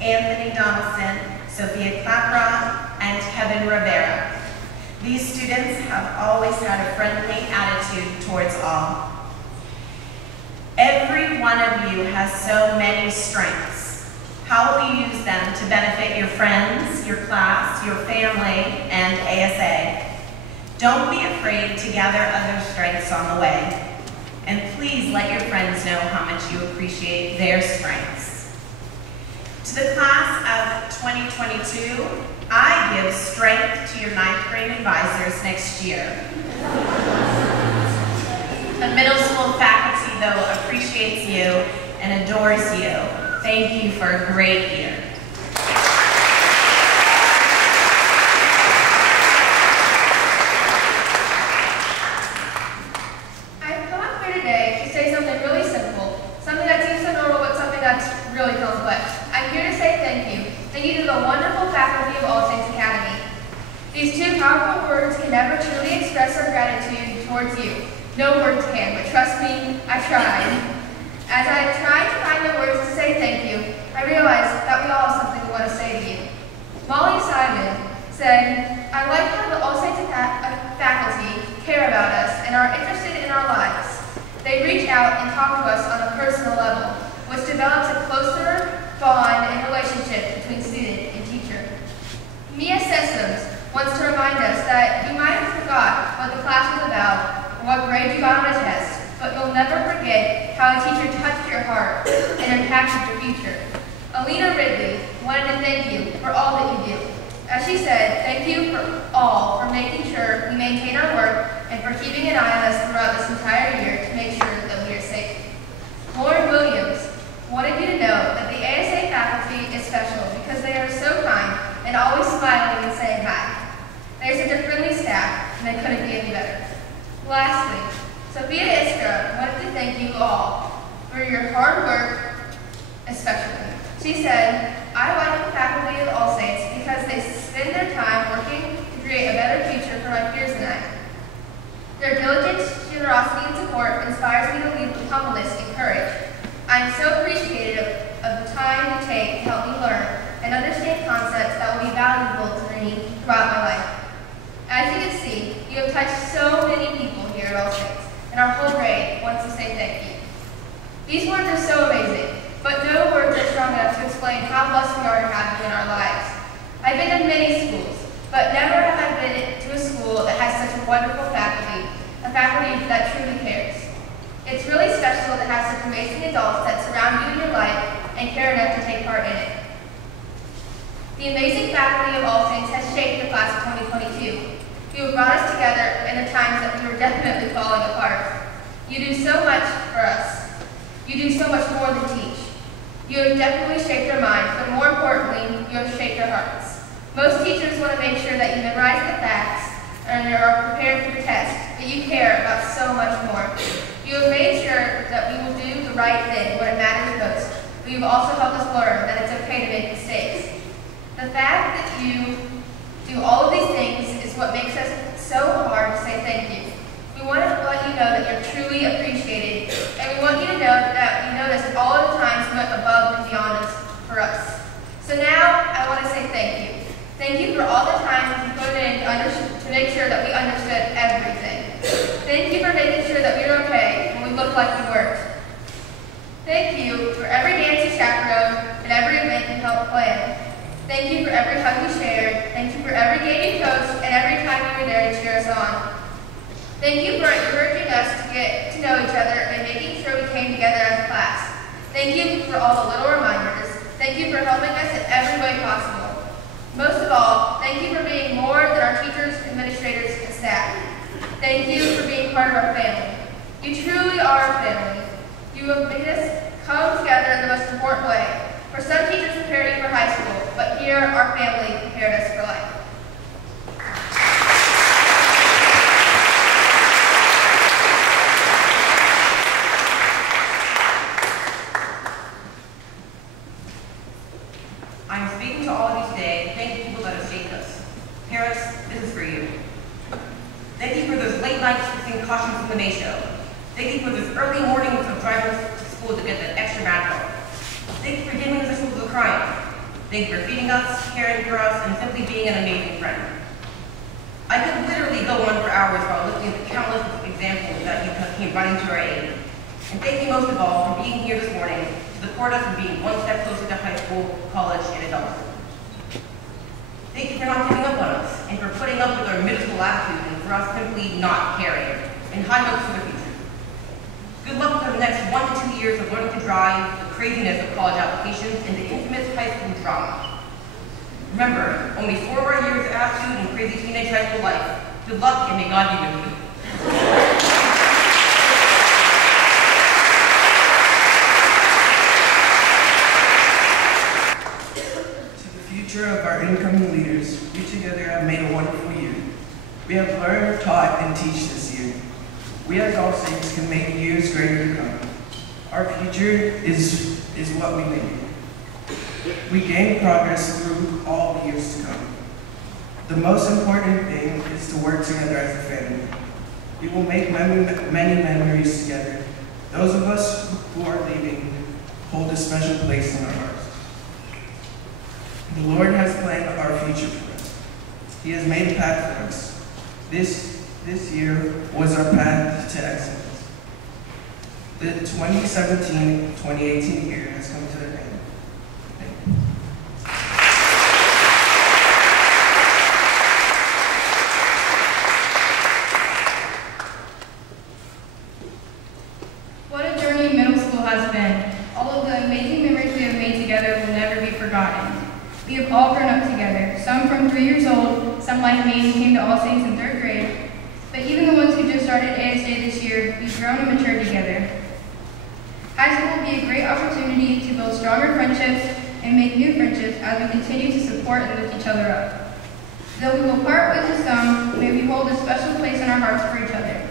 Anthony Donaldson, Sophia Claprod, and Kevin Rivera. These students have always had a friendly attitude towards all. Every one of you has so many strengths. How will you use them to benefit your friends, your class, your family, and ASA? Don't be afraid to gather other strengths on the way. And please let your friends know how much you appreciate their strengths. To the class of 2022, I give strength to your 9th grade advisors next year. The middle school faculty, though, appreciates you and adores you. Thank you for a great year. I thought that today to say something really simple, something that seems so normal, but something that's really complex. I'm here to say thank you. Thank you to the wonderful faculty of All Saints Academy. These two powerful words can never truly express our gratitude towards you. No words can, but trust me, I tried. As I tried to find the words to say thank you, I realized that we all have something we want to say to you. Molly Simon said, I like how the All Saints faculty care about us and are interested in our lives. They reach out and talk to us on a personal level, which develops a closer bond and relationship between student and teacher. Mia Systems wants to remind us that you might have forgot what the class was about or what grade you got on a test, but you'll never forget how a teacher touched your heart and impacted your future. Alina Ridley wanted to thank you for all that you do. As she said, thank you for making sure we maintain our work and for keeping an eye on us throughout this entire year to make sure that we are safe. Lauren Williams wanted you to know that the ASA faculty is special because they are so kind and always smiling and saying hi. They're such a friendly staff and they couldn't be any better. Lastly, Sophia Iskra wanted to thank you all for your hard work, especially. She said, I like the faculty of All Saints because they spend their time working to create a better future for my peers and I. Their diligence, generosity, and support inspires me to lead with humbleness and courage. I am so appreciative of the time you take to help me learn and understand concepts that will be valuable to me throughout my life. As you can see, you have touched so many people here at All Saints, and our whole grade wants to say thank you. These words are so amazing, but no words are strong enough to explain how blessed we are to have you in our lives. I've been in many schools, but never have I been to a school that has such a wonderful faculty, a faculty that truly cares. It's really special to have such amazing adults that surround you in your life and care enough to take part in it. The amazing faculty of All Saints has shaped the class of 2022. You have brought us together in the times that we were definitely falling apart. You do so much for us. You do so much more than teach. You have definitely shaped our minds, but more importantly, you have shaped our hearts. Most teachers want to make sure that you memorize the facts and are prepared for your test, but you care about so much more. You have made sure that we will do the right thing when it matters most, but you have also helped us learn that it's okay to make mistakes. The fact that you do all of these things is what makes us so hard to say thank you. We want to let you know that you're truly appreciated, and we want you to know that you noticed all of the times you went above and beyond us for us. So now, I want to say thank you. Thank you for all the time you put in to make sure that we understood everything. Thank you for making sure that we were okay when we looked like we weren't. Thank you for every dance you chaperoned and every event you helped plan. Thank you for every hug you shared. Thank you for every game you coached and every time you were there to cheer us on. Thank you for encouraging us to get to know each other and making sure we came together as a class. Thank you for all the little reminders. Thank you for helping us in every way possible. Most of all, thank you for being more than our teachers, administrators, and staff. Thank you for being part of our family. You truly are a family. You have made us come together in the most important way. For some teachers prepared you for high school, but here our family prepared us for life. I'm speaking to all of you today to thank the people that have shaped us. Parents, this is for you. Thank you for those late nights fixing costumes from the May show. Thank you for those early mornings of driving us to school to get that extra math help. Thank you for giving us a school to crying. Thank you for feeding us, caring for us, and simply being an amazing friend. I could literally go on for hours while looking at the countless examples that you came running to our aid. And thank you most of all for being here this morning to support us in being one step closer to high school, college, and adulthood. Thank you for not giving up on us and for putting up with our middle school attitude and for us simply not caring, and high hopes for the future. Good luck for the next 1 to 2 years of learning to drive, the craziness of college applications, and the infamous high school drama. Remember, only 4 more years of attitude and crazy teenage high school life. Good luck and may God be with you. Of our incoming leaders, we together have made a wonderful year. We have learned, taught, and teach this year. We as All Saints Saints can make years greater to come. Our future is what we make it. We gain progress through all the years to come. The most important thing is to work together as a family. We will make many memories together. Those of us who are leaving hold a special place in our hearts. The Lord has planned our future for us. He has made a path for us. This year was our path to excellence. The 2017-2018 year has come to an end. Thank you. What a journey middle school has been. All of the amazing memories we have made together will never be forgotten. We have all grown up together, some from 3 years old, some like me who came to All Saints in 3rd grade. But even the ones who just started ASA this year, we've grown and matured together. High school will be a great opportunity to build stronger friendships and make new friendships as we continue to support and lift each other up. Though we will part ways with some, may we hold a special place in our hearts for each other.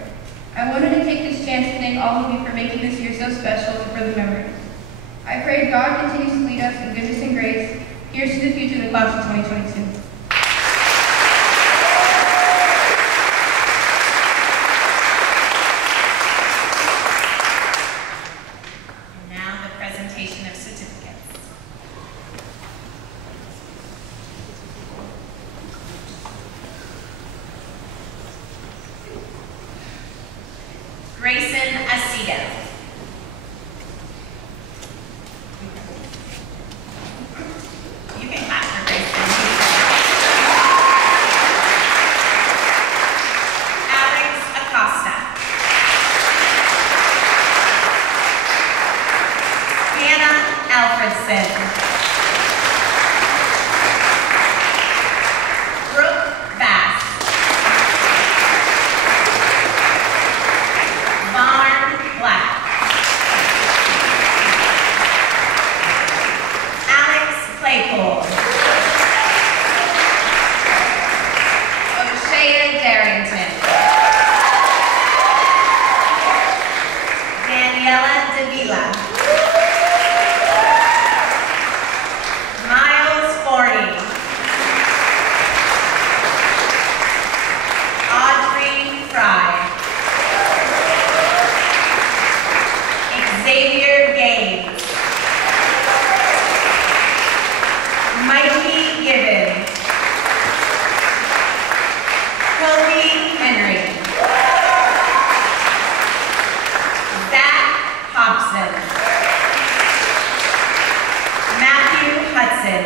I wanted to take this chance to thank all of you for making this year so special and for the memories. I pray God continues to lead us in goodness and grace. Here's to the future of the class of 2022. Grayson Aceto. You can clap for Grayson. Alex Acosta. Hannah Alfredson. Brooke Bass. Black. Alex Claypool. O'Shea Darrington. Daniela Davila. Miles Forney. Audrey Fry. Xavier Gaines. Mikey Gibbons. Kobe Henry. Zach Hobson. Matthew Hudson.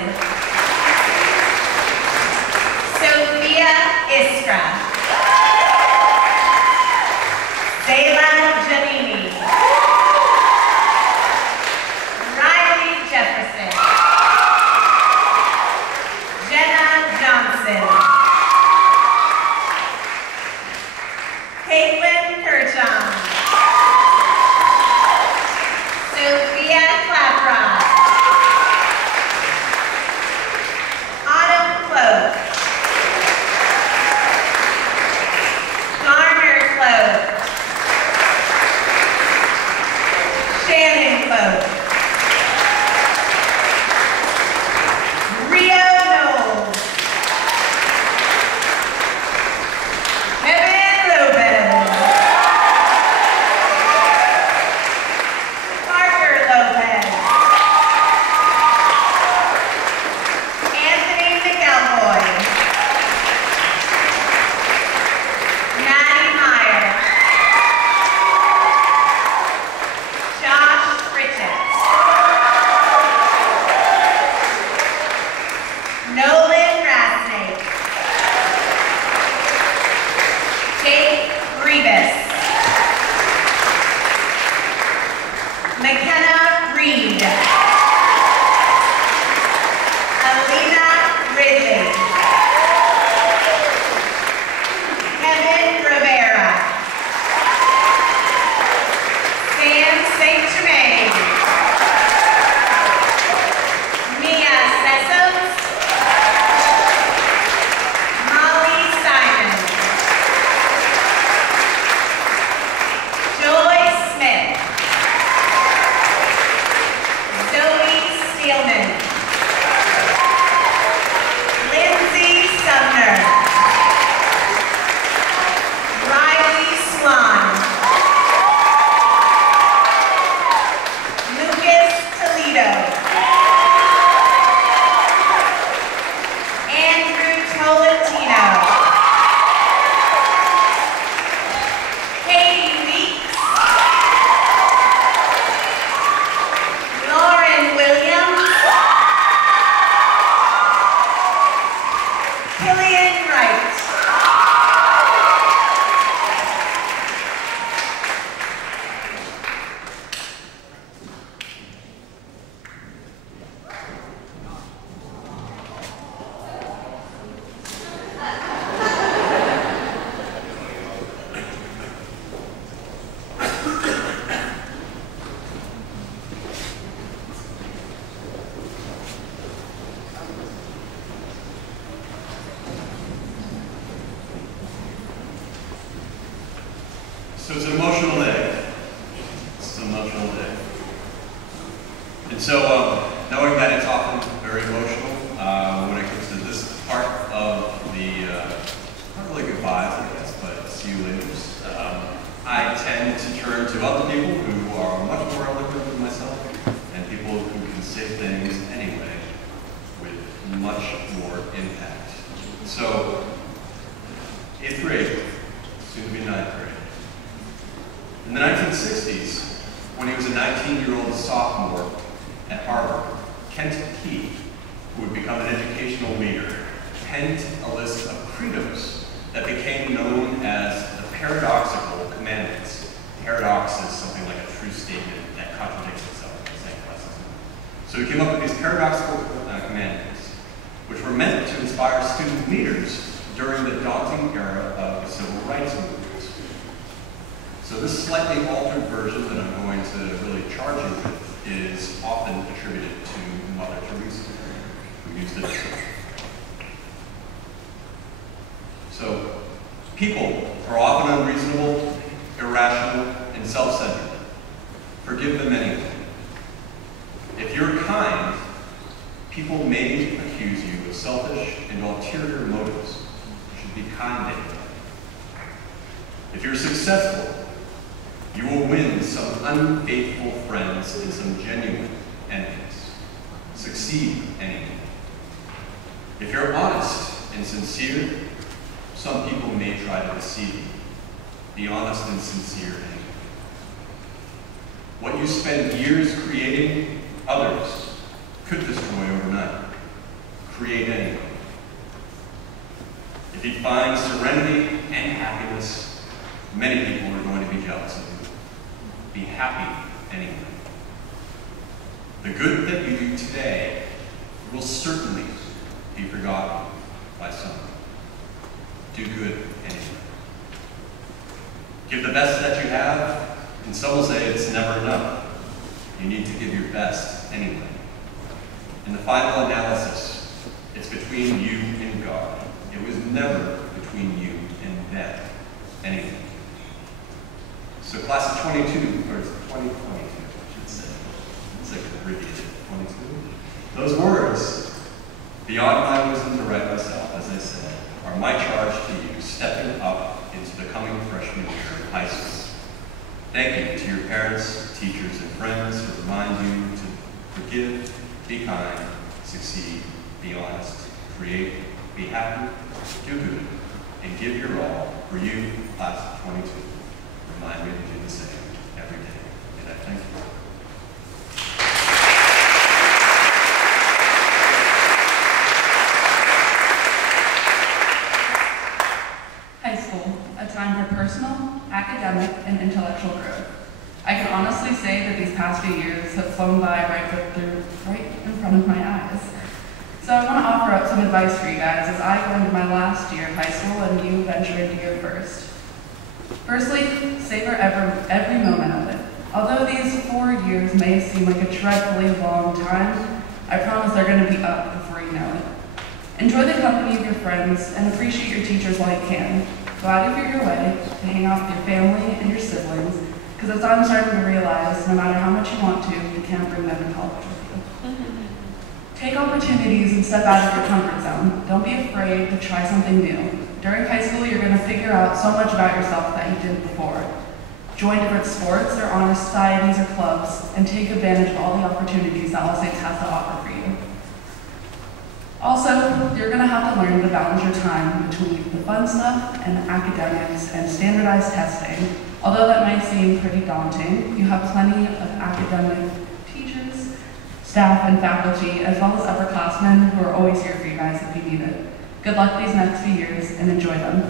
Sophia Iskra. Zayla Janini. Jefferson. Jenna Johnson. Caitlin Kirchhoff. Sophia Claprod. Autumn Cloak. Garner Cloak. Shannon Cloak. Rio Knowles. Kevin Lopez. Parker Lopez. Anthony McElroy. Maddie Meyer. Josh Richards. Nolan Rasnake. Jake Rebus. McKenna Reed. Alina Ridley. Kevin Rivera. Sam St. Germain. Mia Sessoms. Molly Simon. so, knowing that it's often very emotional when it comes to this part of the, not really goodbyes, I guess, but see you later. I tend to turn to other people who are much more eloquent than myself, and people who can say things anyway with much more impact. So, 8th grade, soon to be 9th grade. In the 1960s, when he was a 19-year-old sophomore at Harvard, Kent Key, who would become an educational leader, penned a list of credos that became known as the paradoxical commandments. Paradox is something like a true statement that contradicts itself in the same process. So he came up with these paradoxical commandments, which were meant to inspire student leaders during the daunting era of the civil rights movement. So this slightly altered version that I'm going to really charge you with is often attributed to Mother Teresa, who used it herself. So, people are often unreasonable, irrational, and self-centered. Forgive them anyway. If you're kind, people may accuse you of selfish and ulterior motives. You should be kind anyway. If you're successful, you will win some unfaithful friends and some genuine enemies. Succeed anyway. If you're honest and sincere, some people may try to deceive you. Be honest and sincere anyway. What you spend years creating, others could destroy overnight. Create anyway. If you find serenity and happiness, many people are going to be jealous of you. Be happy anyway. The good that you do today will certainly be forgotten by some. Do good anyway. Give the best that you have, and some will say it's never enough. You need to give your best anyway. In the final analysis, it's between you and God. It was never between you and them anyway. So class of 22, or 2022, I should say. It's like abbreviated, 22. Those words, beyond my wisdom to write myself, as I said, are my charge to you, stepping up into the coming freshman year of high school. Thank you to your parents, teachers, and friends who remind you to forgive, be kind, succeed, be honest, create, be happy, do good, and give your all for you, class of 22. Remind me to do the same every day. And I thank you. High school, a time for personal, academic, and intellectual growth. I can honestly say that these past few years have flown by right in front of my eyes. So I want to offer up some advice for you guys as I go into my last year of high school and you venture into your first. Firstly, savor every moment of it. Although these 4 years may seem like a dreadfully long time, I promise they're going to be up before you know it. Enjoy the company of your friends and appreciate your teachers while you can. Go out of your way to hang out with your family and your siblings, because as I'm starting to realize, no matter how much you want to, you can't bring them to college with you. Take opportunities and step out of your comfort zone. Don't be afraid to try something new. During high school, you're going to figure out so much about yourself that you didn't before. Join different sports or honor societies or clubs, and take advantage of all the opportunities that All Saints has to offer for you. Also, you're going to have to learn to balance your time between the fun stuff and academics and standardized testing. Although that might seem pretty daunting, you have plenty of academic teachers, staff, and faculty, as well as upperclassmen who are always here for you guys if you need it. Good luck these next few years and enjoy them.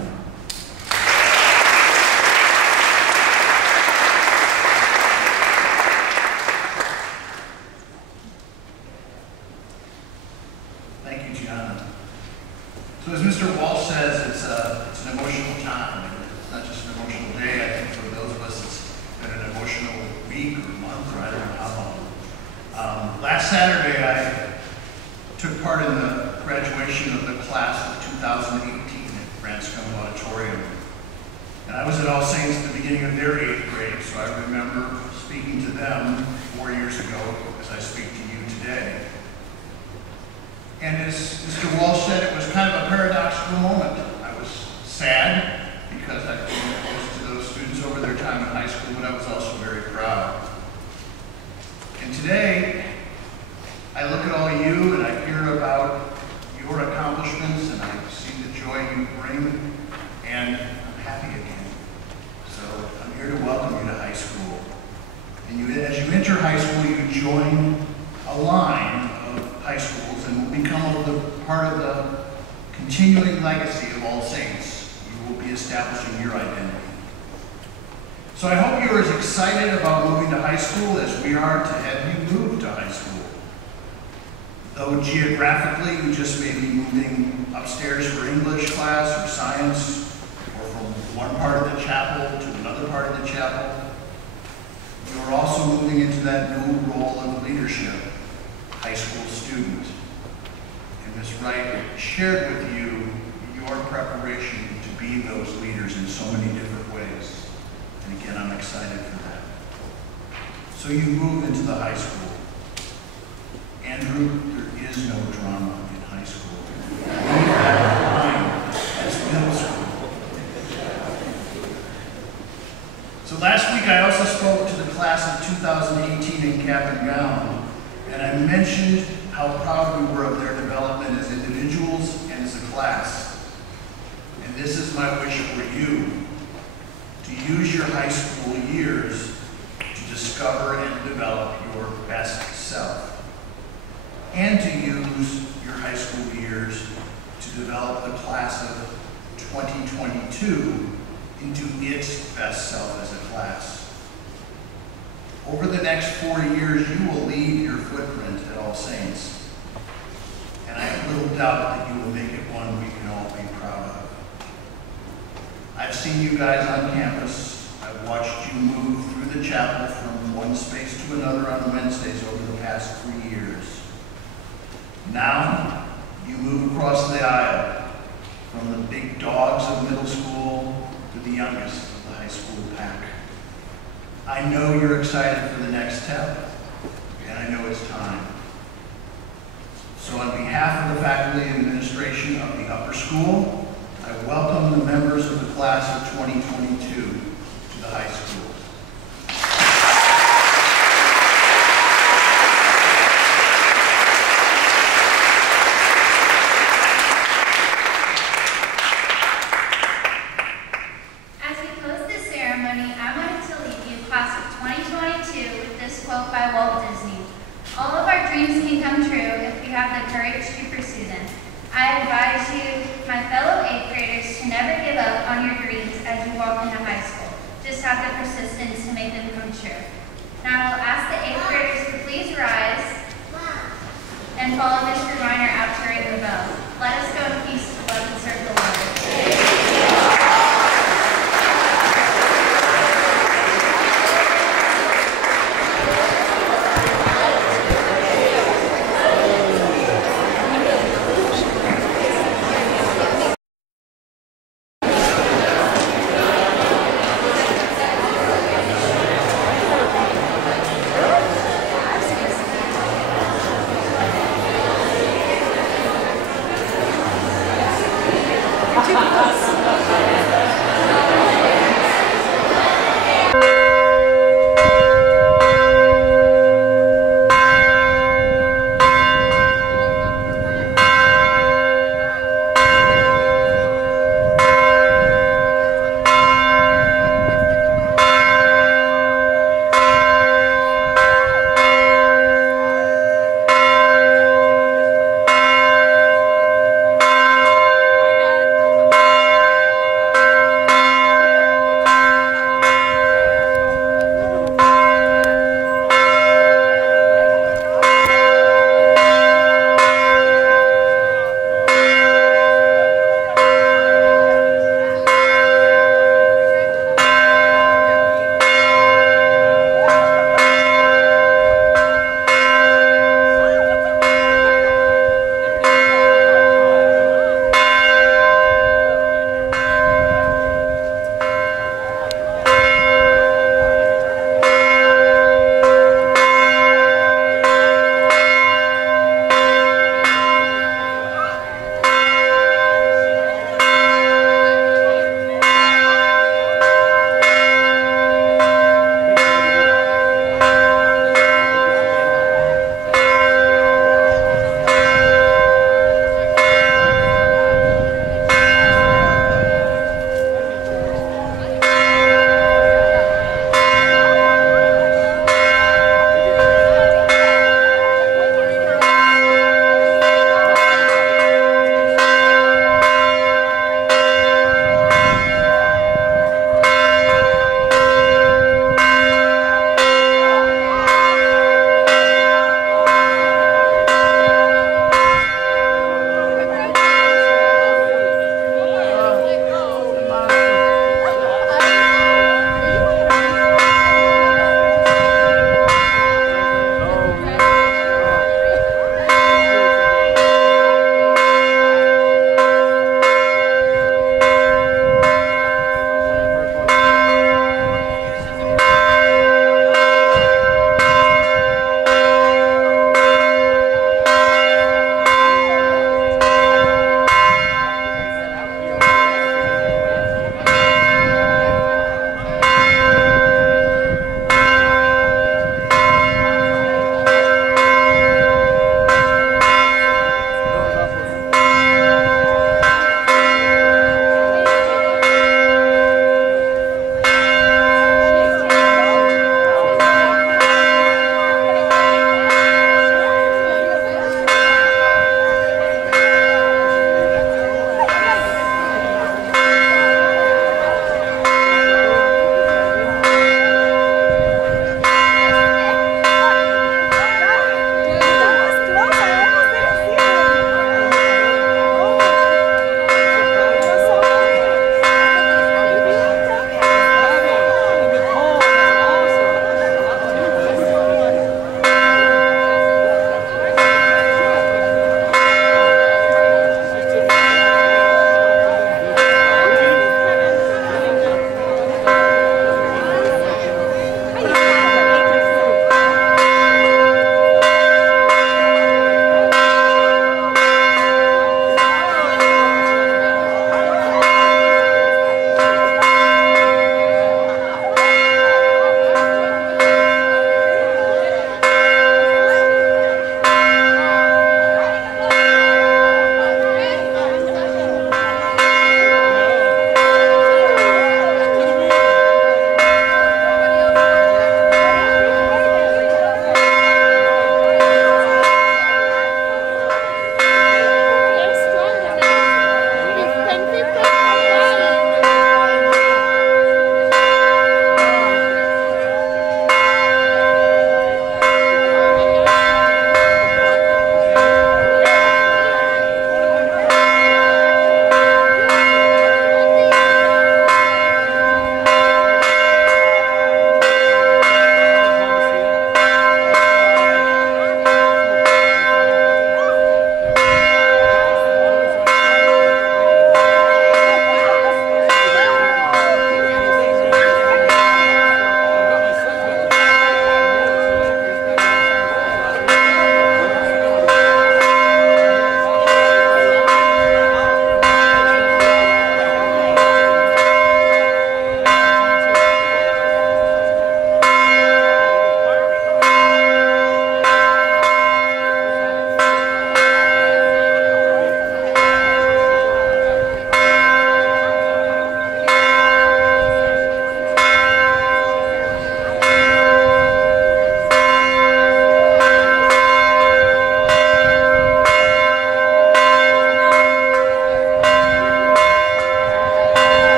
Thank you, Gianna. So as Mr. Walsh says, it's an emotional time. It's not just an emotional day. I think for those of us, it's been an emotional week or month, or I don't know how long. Last Saturday, I took part in the graduation of the class of 2018 at Branscombe Auditorium. And I was at All Saints at the beginning of their 8th grade, so I remember speaking to them 4 years ago as I speak to you today. And as Mr. Walsh said, it was kind of a paradoxical moment. I was sad because I feel close to those students over their time in high school, but I was also very proud. And today, I look at all of you and I hear about your accomplishments and I see the joy you bring, and I'm happy again. So I'm here to welcome you to high school. And as you enter high school, you join a line of high schools and will become part of the continuing legacy of All Saints. You will be establishing your identity. So I hope you're as excited about moving to high school as we are to have you move to high school. Though geographically you just may be moving upstairs for English class or science, or from one part of the chapel to another part of the chapel, you are also moving into that new role of leadership, high school student. And Ms. Wright shared with you your preparation to be those leaders in so many different ways. And again, I'm excited for that. So you move into the high school. Andrew, there is no drama in high school. Leave that behind. That's middle school. So last week I also spoke to the class of 2018 in cap and gown, and I mentioned how proud we were of their development as individuals and as a class. And this is my wish for you, to use your high school years to discover and develop your best self, and to use your high school years to develop the class of 2022 into its best self as a class. Over the next 4 years, you will leave your footprint at All Saints, and I have little doubt that you will make it one we can all be proud of. I've seen you guys on campus. I've watched you move through the chapel from one space to another on Wednesdays over the past 3 years. Now, you move across the aisle from the big dogs of middle school to the youngest of the high school pack. I know you're excited for the next step, and I know it's time. So on behalf of the faculty and administration of the upper school, I welcome the members of the class of 2022 to the high school. As we close this ceremony, I wanted to leave you, class of 2022, with this quote by Walt Disney. All of our dreams can come true if we have the courage to pursue them. I advise you, my fellow 8th graders, to never give up on your dreams as you walk into high school. Just have the persistence to make them come true. Now I will ask the 8th graders to please rise and follow Mr.